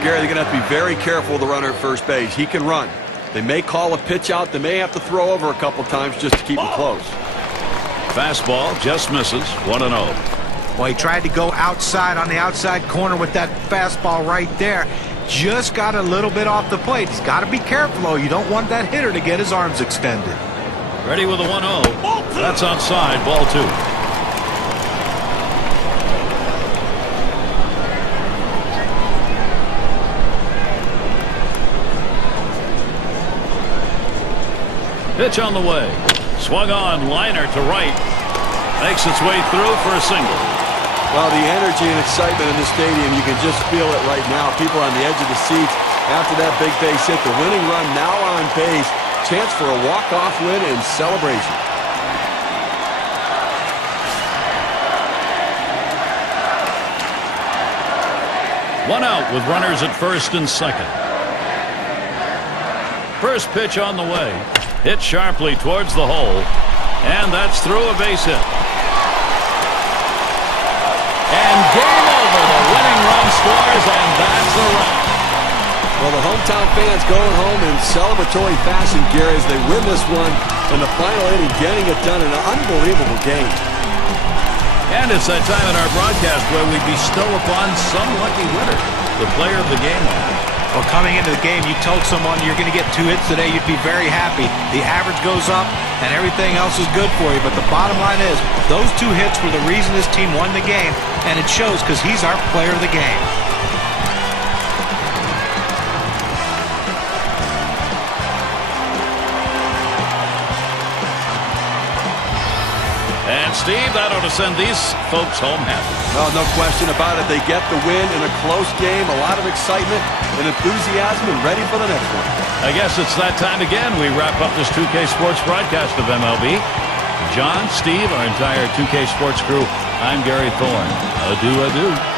Gary, they're going to have to be very careful with the runner at first base. He can run. They may call a pitch out. They may have to throw over a couple times just to keep him close. Fastball just misses. 1-0. Well, he tried to go outside on the outside corner with that fastball right there. Just got a little bit off the plate. He's got to be careful, though. You don't want that hitter to get his arms extended. Ready with a 1-0. That's outside. Ball 2. Pitch on the way. Swung on, liner to right. Makes its way through for a single. Well, the energy and excitement in the stadium, you can just feel it right now. People on the edge of the seats after that big base hit. The winning run now on base. Chance for a walk-off win and celebration. One out with runners at first and second. First pitch on the way. Hit sharply towards the hole. And that's through a base hit. And game over. The winning run scores, and that's the wrap. Well, the hometown fans going home in celebratory fashion, Gary, as they win this one in the final inning, getting it done in an unbelievable game. And it's that time in our broadcast where we bestow upon some lucky winner the player of the game. Well, coming into the game, you told someone you're going to get 2 hits today, you'd be very happy. The average goes up, and everything else is good for you. But the bottom line is, those 2 hits were the reason this team won the game, and it shows because he's our player of the game. And Steve, that ought to send these folks home happy. Oh, no question about it. They get the win in a close game, a lot of excitement and enthusiasm, and ready for the next one. I guess it's that time again. We wrap up this 2K Sports broadcast of MLB. John, Steve, our entire 2K Sports crew, I'm Gary Thorne. Adieu, adieu.